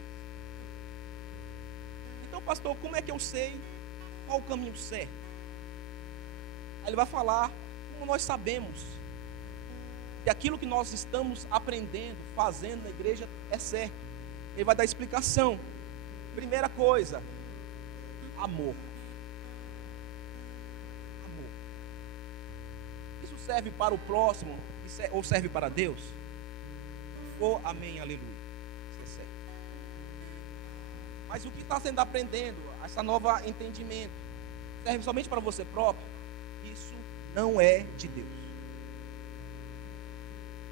Então, pastor, como é que eu sei qual o caminho certo? Aí ele vai falar como nós sabemos que aquilo que nós estamos aprendendo, fazendo na igreja é certo. Ele vai dar explicação. Primeira coisa, amor. Amor. Isso serve para o próximo ou serve para Deus? Oh, amém, aleluia. Isso é certo. Mas o que está sendo aprendendo, essa nova entendimento, serve somente para você próprio? Isso não é de Deus.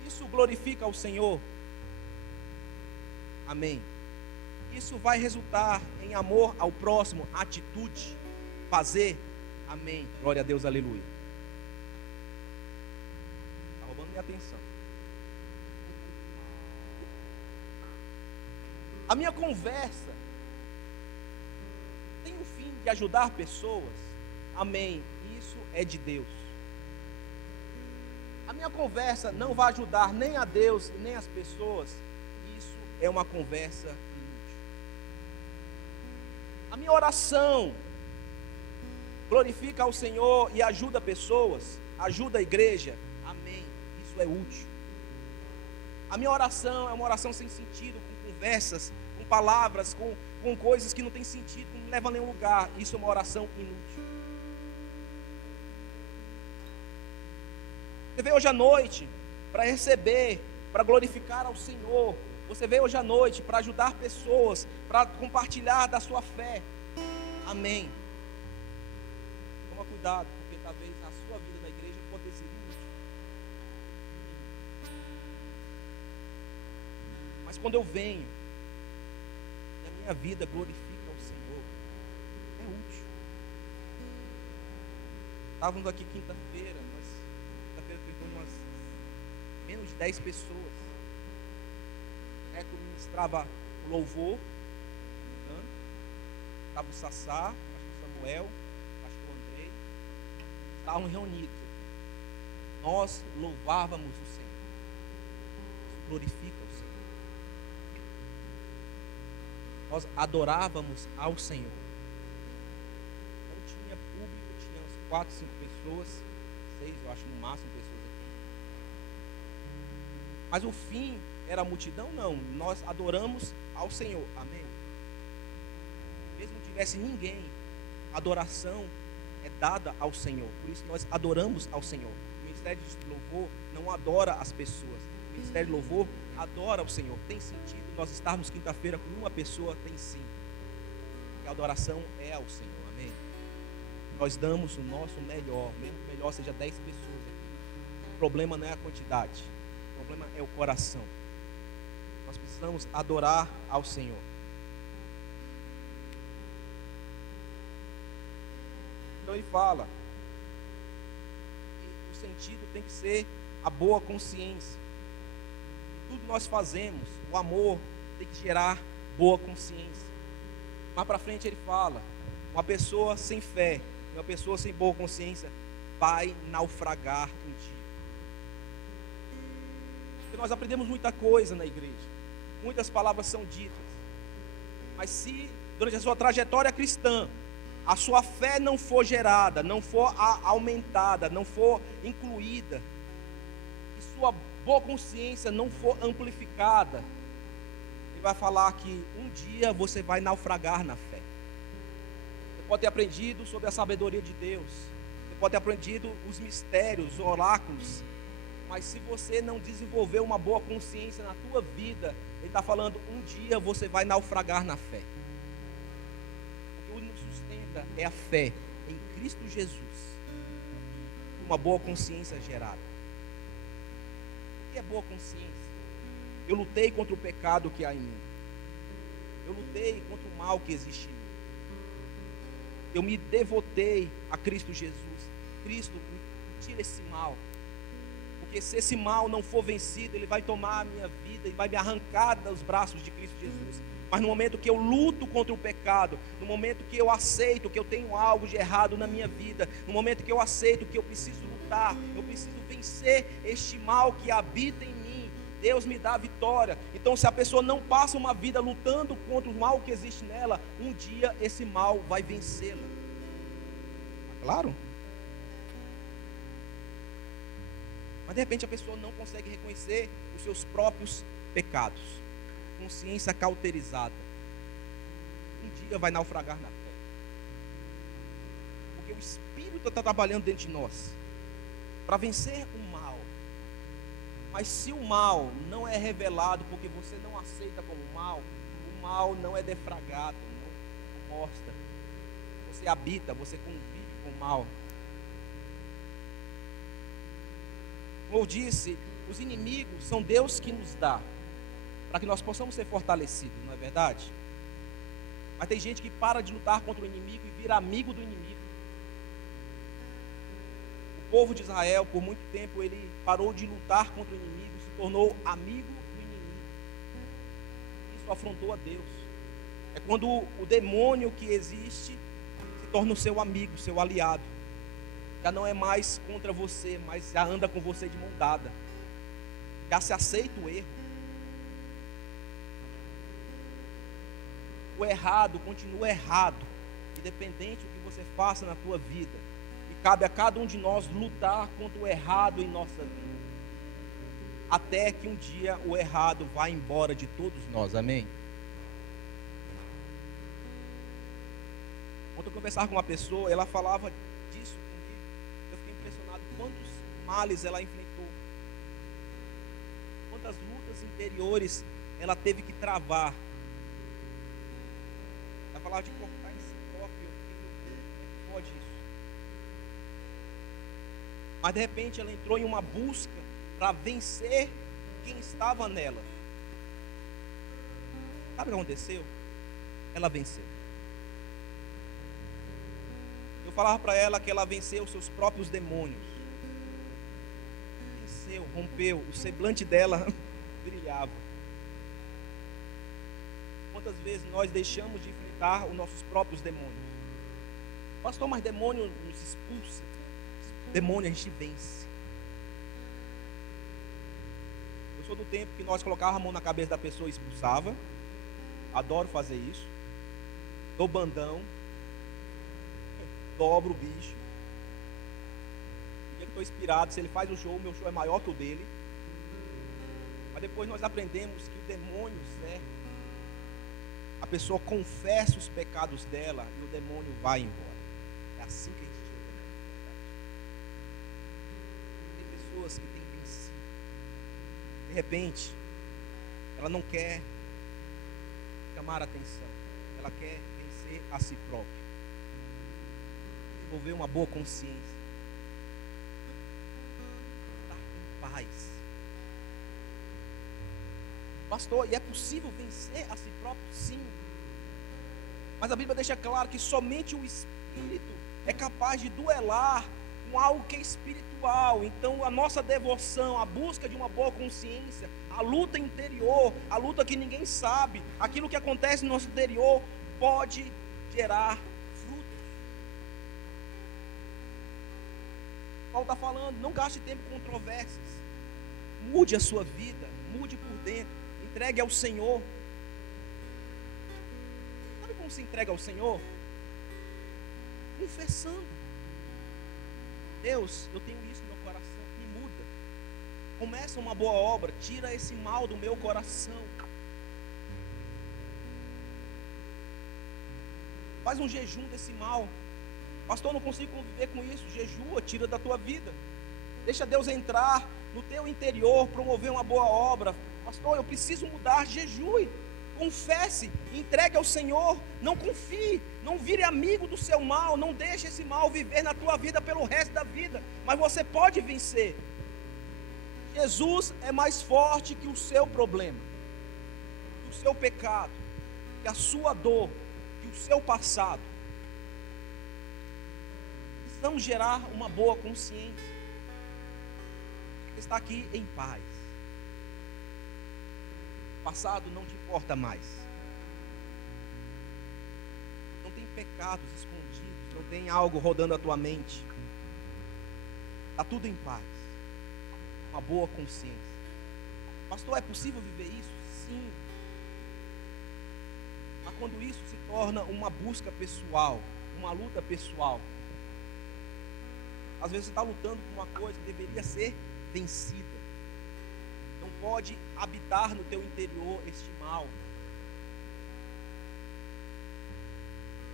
Isso glorifica o Senhor? Amém. Isso vai resultar em amor ao próximo, atitude, fazer? Amém. Glória a Deus, aleluia. Está roubando minha atenção. A minha conversa tem o fim de ajudar pessoas? Amém. Isso é de Deus. A minha conversa não vai ajudar nem a Deus nem as pessoas. Isso é uma conversa inútil. A minha oração glorifica ao Senhor e ajuda pessoas, ajuda a igreja. Amém. Isso é útil. A minha oração é uma oração sem sentido, com conversas, com palavras, com coisas que não têm sentido, que não levam a nenhum lugar. Isso é uma oração inútil. Você veio hoje à noite para receber, para glorificar ao Senhor. Você veio hoje à noite para ajudar pessoas, para compartilhar da sua fé. Amém. Toma cuidado, porque talvez a sua vida na igreja pode ter sido inútil. Mas quando eu venho, e a minha vida glorifica ao Senhor, é útil. Estávamos aqui quinta-feira, umas menos de 10 pessoas. Neto ministrava o louvor, estava o Sassá, acho que o Samuel, acho que o Andrei, estavam reunidos. Nós louvávamos o Senhor. Isso glorifica o Senhor. Nós adorávamos ao Senhor. Não tinha público, tinha umas 4, 5 pessoas, 6, eu acho no máximo pessoas aqui. Mas o fim era a multidão? Não, nós adoramos ao Senhor, amém? Mesmo não tivesse ninguém, a adoração é dada ao Senhor, por isso nós adoramos ao Senhor. O ministério de louvor não adora as pessoas, o ministério de louvor adora o Senhor. Tem sentido nós estarmos quinta-feira com uma pessoa? Tem sim, porque a adoração é ao Senhor, amém? Nós damos o nosso melhor, mesmo que o melhor seja 10 pessoas aqui. O problema não é a quantidade, o problema é o coração. Nós precisamos adorar ao Senhor. Então ele fala que o sentido tem que ser a boa consciência. Tudo que nós fazemos, o amor tem que gerar boa consciência. Mais para frente ele fala: uma pessoa sem fé, uma pessoa sem boa consciência vai naufragar um dia. Porque nós aprendemos muita coisa na igreja, muitas palavras são ditas, mas se durante a sua trajetória cristã a sua fé não for gerada, não for aumentada, não for incluída, e sua boa consciência não for amplificada, ele vai falar que um dia você vai naufragar na fé. Você pode ter aprendido sobre a sabedoria de Deus, você pode ter aprendido os mistérios, os oráculos, mas se você não desenvolver uma boa consciência na tua vida, ele está falando, um dia você vai naufragar na fé. O que nos sustenta é a fé em Cristo Jesus, uma boa consciência gerada. O que é boa consciência? Eu lutei contra o pecado que há em mim, eu lutei contra o mal que existe em mim, eu me devotei a Cristo Jesus. Cristo, me tira esse mal, porque se esse mal não for vencido, ele vai tomar a minha vida e vai me arrancar dos braços de Cristo Jesus. Mas no momento que eu luto contra o pecado, no momento que eu aceito que eu tenho algo de errado na minha vida, no momento que eu aceito que eu preciso lutar, eu preciso vencer este mal que habita em mim, Deus me dá a vitória. Então, se a pessoa não passa uma vida lutando contra o mal que existe nela, um dia esse mal vai vencê-la. Tá claro? Mas de repente a pessoa não consegue reconhecer os seus próprios pecados, consciência cauterizada, um dia vai naufragar na fé, porque o Espírito está trabalhando dentro de nós para vencer o mal. Mas se o mal não é revelado, porque você não aceita como mal, o mal não é defragado, não mostra. Você habita, você convive com o mal. Como eu disse, os inimigos são Deus que nos dá, para que nós possamos ser fortalecidos, não é verdade? Mas tem gente que para de lutar contra o inimigo e vira amigo do inimigo. O povo de Israel, por muito tempo, ele parou de lutar contra o inimigo, se tornou amigo do inimigo. Isso afrontou a Deus. É quando o demônio que existe se torna o seu amigo, seu aliado. Já não é mais contra você, mas já anda com você de mão dada. Já se aceita o erro. O errado continua errado, independente do que você faça na tua vida. E cabe a cada um de nós lutar contra o errado em nossa vida, até que um dia o errado vá embora de todos nós, amém? Ontem eu conversava com uma pessoa, ela falava disso comigo, eu fiquei impressionado quantos males ela enfrentou, quantas lutas interiores ela teve que travar. Ela falava de cortar em si próprio, como é que pode isso? Mas de repente ela entrou em uma busca para vencer quem estava nela. Sabe o que aconteceu? Ela venceu. Eu falava para ela que ela venceu os seus próprios demônios. Venceu, rompeu, o semblante dela brilhava. Quantas vezes nós deixamos de enfrentar os nossos próprios demônios? Pastor, mas demônio nos expulsa. Demônio a gente vence. Eu sou do tempo que nós colocávamos a mão na cabeça da pessoa e expulsava. Adoro fazer isso. Dou bandão. Dobro o bicho. No dia que estou inspirado, se ele faz o show, o meu show é maior que o dele. Mas depois nós aprendemos que o demônio serve. A pessoa confessa os pecados dela e o demônio vai embora. É assim que a gente chega na verdade. Tem pessoas que têm vencido. De repente, ela não quer chamar a atenção. Ela quer vencer a si própria. Desenvolver uma boa consciência. Estar em paz. Pastor, e é possível vencer a si próprio? Sim. Mas a Bíblia deixa claro que somente o Espírito é capaz de duelar com algo que é espiritual. Então a nossa devoção, a busca de uma boa consciência, a luta interior, a luta que ninguém sabe, aquilo que acontece no nosso interior pode gerar frutos. Paulo está falando, não gaste tempo com controvérsias. Mude a sua vida, mude por dentro, entregue ao Senhor. Sabe como se entrega ao Senhor? Confessando: Deus, eu tenho isso no meu coração, me muda. Começa uma boa obra, tira esse mal do meu coração. Faz um jejum desse mal. Pastor, eu não consigo conviver com isso. Jejua, tira da tua vida. Deixa Deus entrar no teu interior, promover uma boa obra. Pastor, eu preciso mudar. Jejue, confesse, entregue ao Senhor. Não confie, não vire amigo do seu mal. Não deixe esse mal viver na tua vida pelo resto da vida. Mas você pode vencer. Jesus é mais forte que o seu problema, que o seu pecado, que a sua dor, que o seu passado. Precisamos gerar uma boa consciência. Está aqui em paz. O passado não te importa mais. Não tem pecados escondidos, não tem algo rodando a tua mente. Está tudo em paz. Uma boa consciência. Pastor, é possível viver isso? Sim. Mas quando isso se torna uma busca pessoal, uma luta pessoal, às vezes você está lutando por uma coisa que deveria ser vencida. Não pode habitar no teu interior este mal.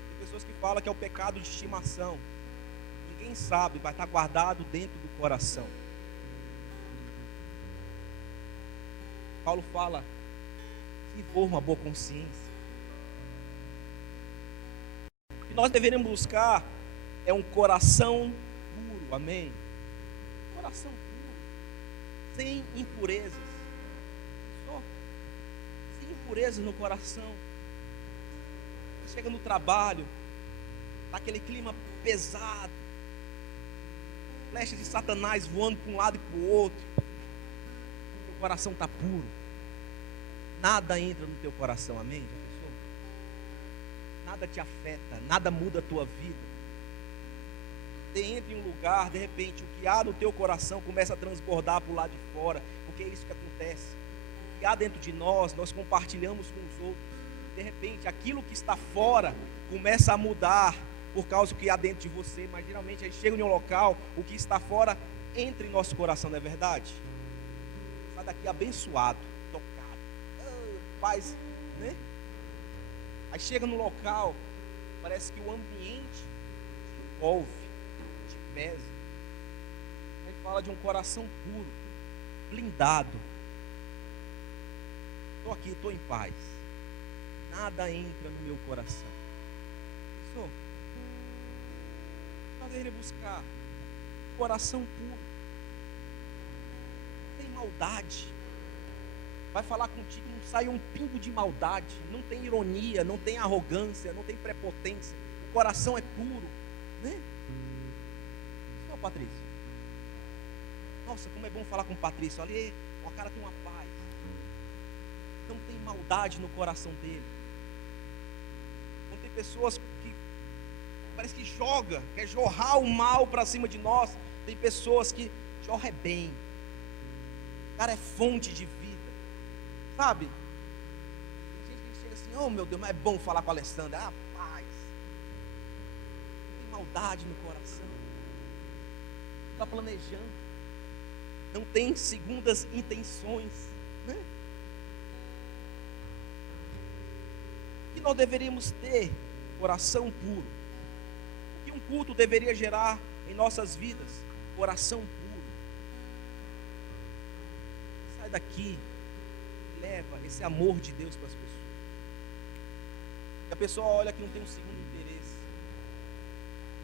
Tem pessoas que falam que é o pecado de estimação. Ninguém sabe, vai estar guardado dentro do coração. Paulo fala: se for uma boa consciência. O que nós deveríamos buscar é um coração puro, amém? Coração puro, sem impurezas. Só sem impurezas no coração. Você chega no trabalho, tá aquele clima pesado, flechas de Satanás voando para um lado e para o outro. Teu coração está puro, nada entra no teu coração, amém? Já pensou? Nada te afeta, nada muda a tua vida. Você entra em um lugar, de repente, o que há no teu coração começa a transbordar para o lado de fora, porque é isso que acontece. O que há dentro de nós, nós compartilhamos com os outros. De repente, aquilo que está fora começa a mudar por causa do que há dentro de você. Mas geralmente, a gente chega em um local, o que está fora entra em nosso coração, não é verdade? Sai daqui abençoado, tocado, paz, né? Aí chega no local, parece que o ambiente te envolve, te pesa. Aí fala de um coração puro, blindado. Estou aqui, estou em paz. Nada entra no meu coração. Pensou? Nós deveríamos buscar um coração puro. Não tem maldade. Vai falar contigo, não sai um pingo de maldade. Não tem ironia, não tem arrogância, não tem prepotência. O coração é puro, né? Senhor Patrício, nossa, como é bom falar com o Patrício. Ali, o cara tem uma paz. Não tem maldade no coração dele. Não tem pessoas que parece que quer jorrar o mal para cima de nós. Tem pessoas que jorram bem. O cara é fonte de vida. Sabe? Tem gente que chega assim: oh meu Deus, mas é bom falar com a Alessandra. Ah, paz. Não tem maldade no coração. Está planejando. Não tem segundas intenções, né? Que nós deveríamos ter coração puro. O que um culto deveria gerar em nossas vidas? Coração puro. Sai daqui, leva esse amor de Deus para as pessoas. E a pessoa olha que não tem um segundo interesse,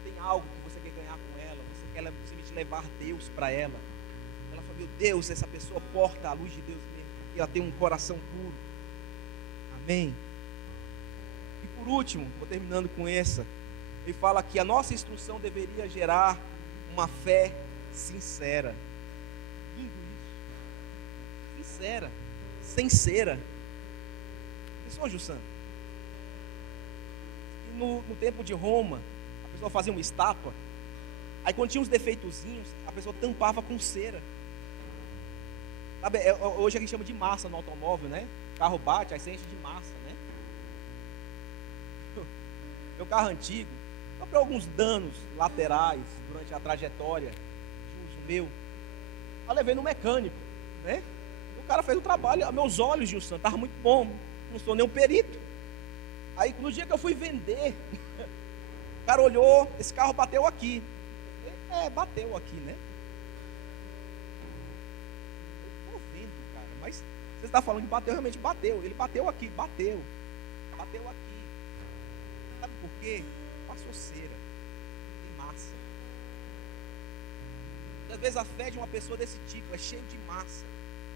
tem algo que você quer ganhar com ela, você quer simplesmente levar Deus para ela. Ela fala: meu Deus, essa pessoa porta a luz de Deus mesmo, porque ela tem um coração puro. Amém? E por último, vou terminando com essa. Ele fala que a nossa instrução deveria gerar uma fé sincera. Lindo isso. Sincera. Sem cera. Pensou, Jussan? No tempo de Roma, a pessoa fazia uma estátua. Aí quando tinha uns defeitozinhos, a pessoa tampava com cera. Sabe, hoje a gente chama de massa no automóvel, né? O carro bate, aí você enche de massa, né? Meu carro antigo sofreu alguns danos laterais durante a trajetória de uso meu. Eu levei no mecânico, né? O cara fez o trabalho, meus olhos, Gilson, estavam muito bom. Não sou nem um perito. Aí no dia que eu fui vender, o cara olhou, esse carro bateu aqui. Bateu aqui, né? Eu tô vendo, cara, mas você está falando que bateu, realmente bateu. Ele bateu aqui, bateu aqui. Sabe por quê? Passou cera, tem massa. E às vezes a fé de uma pessoa desse tipo é cheia de massa.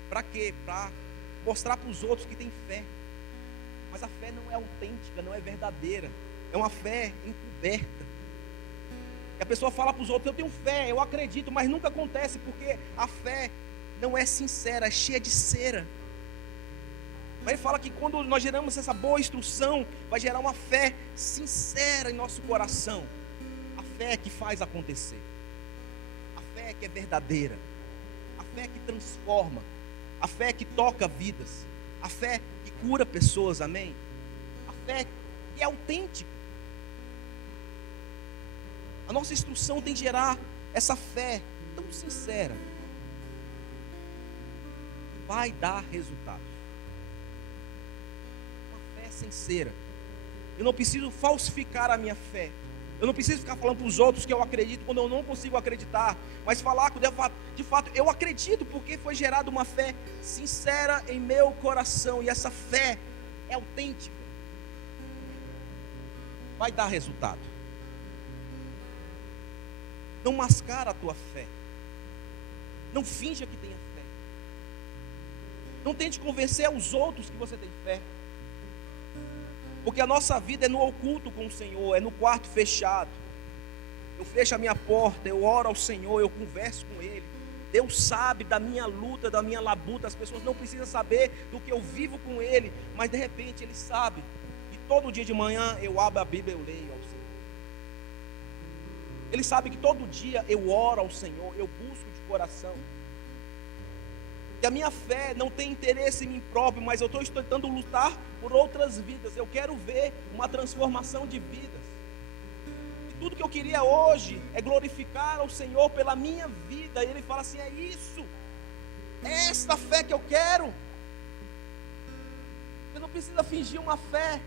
Para quê? Para mostrar para os outros que tem fé. Mas a fé não é autêntica, não é verdadeira. É uma fé encoberta. E a pessoa fala para os outros: eu tenho fé, eu acredito, mas nunca acontece, porque a fé não é sincera, é cheia de cera. Mas ele fala que quando nós geramos essa boa instrução, vai gerar uma fé sincera em nosso coração. A fé que faz acontecer. A fé que é verdadeira. A fé que transforma. A fé que toca vidas. A fé que cura pessoas, amém? A fé que é autêntica. A nossa instrução tem que gerar essa fé tão sincera. Vai dar resultado. Uma fé sincera. Eu não preciso falsificar a minha fé. Eu não preciso ficar falando para os outros que eu acredito quando eu não consigo acreditar. Mas falar que de fato eu acredito, porque foi gerada uma fé sincera em meu coração. E essa fé é autêntica. Vai dar resultado. Não mascara a tua fé. Não finja que tenha fé. Não tente convencer aos outros que você tem fé. Porque a nossa vida é no oculto com o Senhor, é no quarto fechado. Eu fecho a minha porta, eu oro ao Senhor, eu converso com Ele. Deus sabe da minha luta, da minha labuta. As pessoas não precisam saber do que eu vivo com Ele, mas de repente Ele sabe. E todo dia de manhã eu abro a Bíblia e eu leio ao Senhor. Ele sabe que todo dia eu oro ao Senhor, eu busco de coração. E a minha fé não tem interesse em mim próprio, mas eu estou tentando lutar por outras vidas. Eu quero ver uma transformação de vidas. E tudo que eu queria hoje é glorificar ao Senhor pela minha vida. E Ele fala assim: é isso, é esta fé que eu quero. Você não precisa fingir uma fé.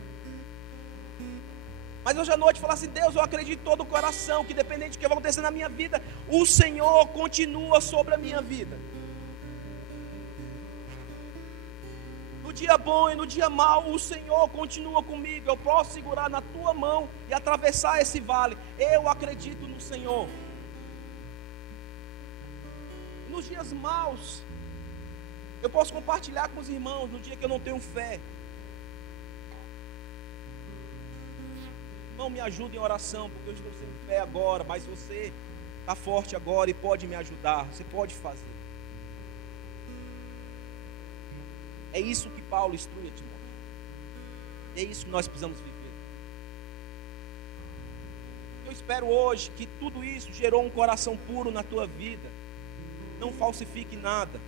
Mas hoje à noite falar assim: Deus, eu acredito de todo o coração que independente do que vai acontecer na minha vida, o Senhor continua sobre a minha vida. No dia bom e no dia mau, o Senhor continua comigo. Eu posso segurar na tua mão e atravessar esse vale. Eu acredito no Senhor. Nos dias maus, eu posso compartilhar com os irmãos. No dia que eu não tenho fé, não me ajuda em oração, porque eu estou sem fé agora, mas você está forte agora e pode me ajudar. Você pode fazer. É isso que Paulo instrui a Timóteo. É isso que nós precisamos viver. Eu espero hoje que tudo isso gerou um coração puro na tua vida. Não falsifique nada.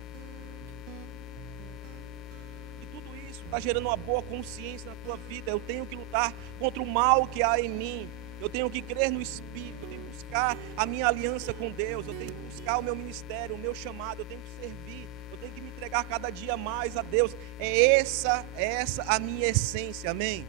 E tudo isso está gerando uma boa consciência na tua vida. Eu tenho que lutar contra o mal que há em mim. Eu tenho que crer no Espírito. Eu tenho que buscar a minha aliança com Deus. Eu tenho que buscar o meu ministério, o meu chamado. Eu tenho que servir. Tem que me entregar cada dia mais a Deus. É essa a minha essência, amém?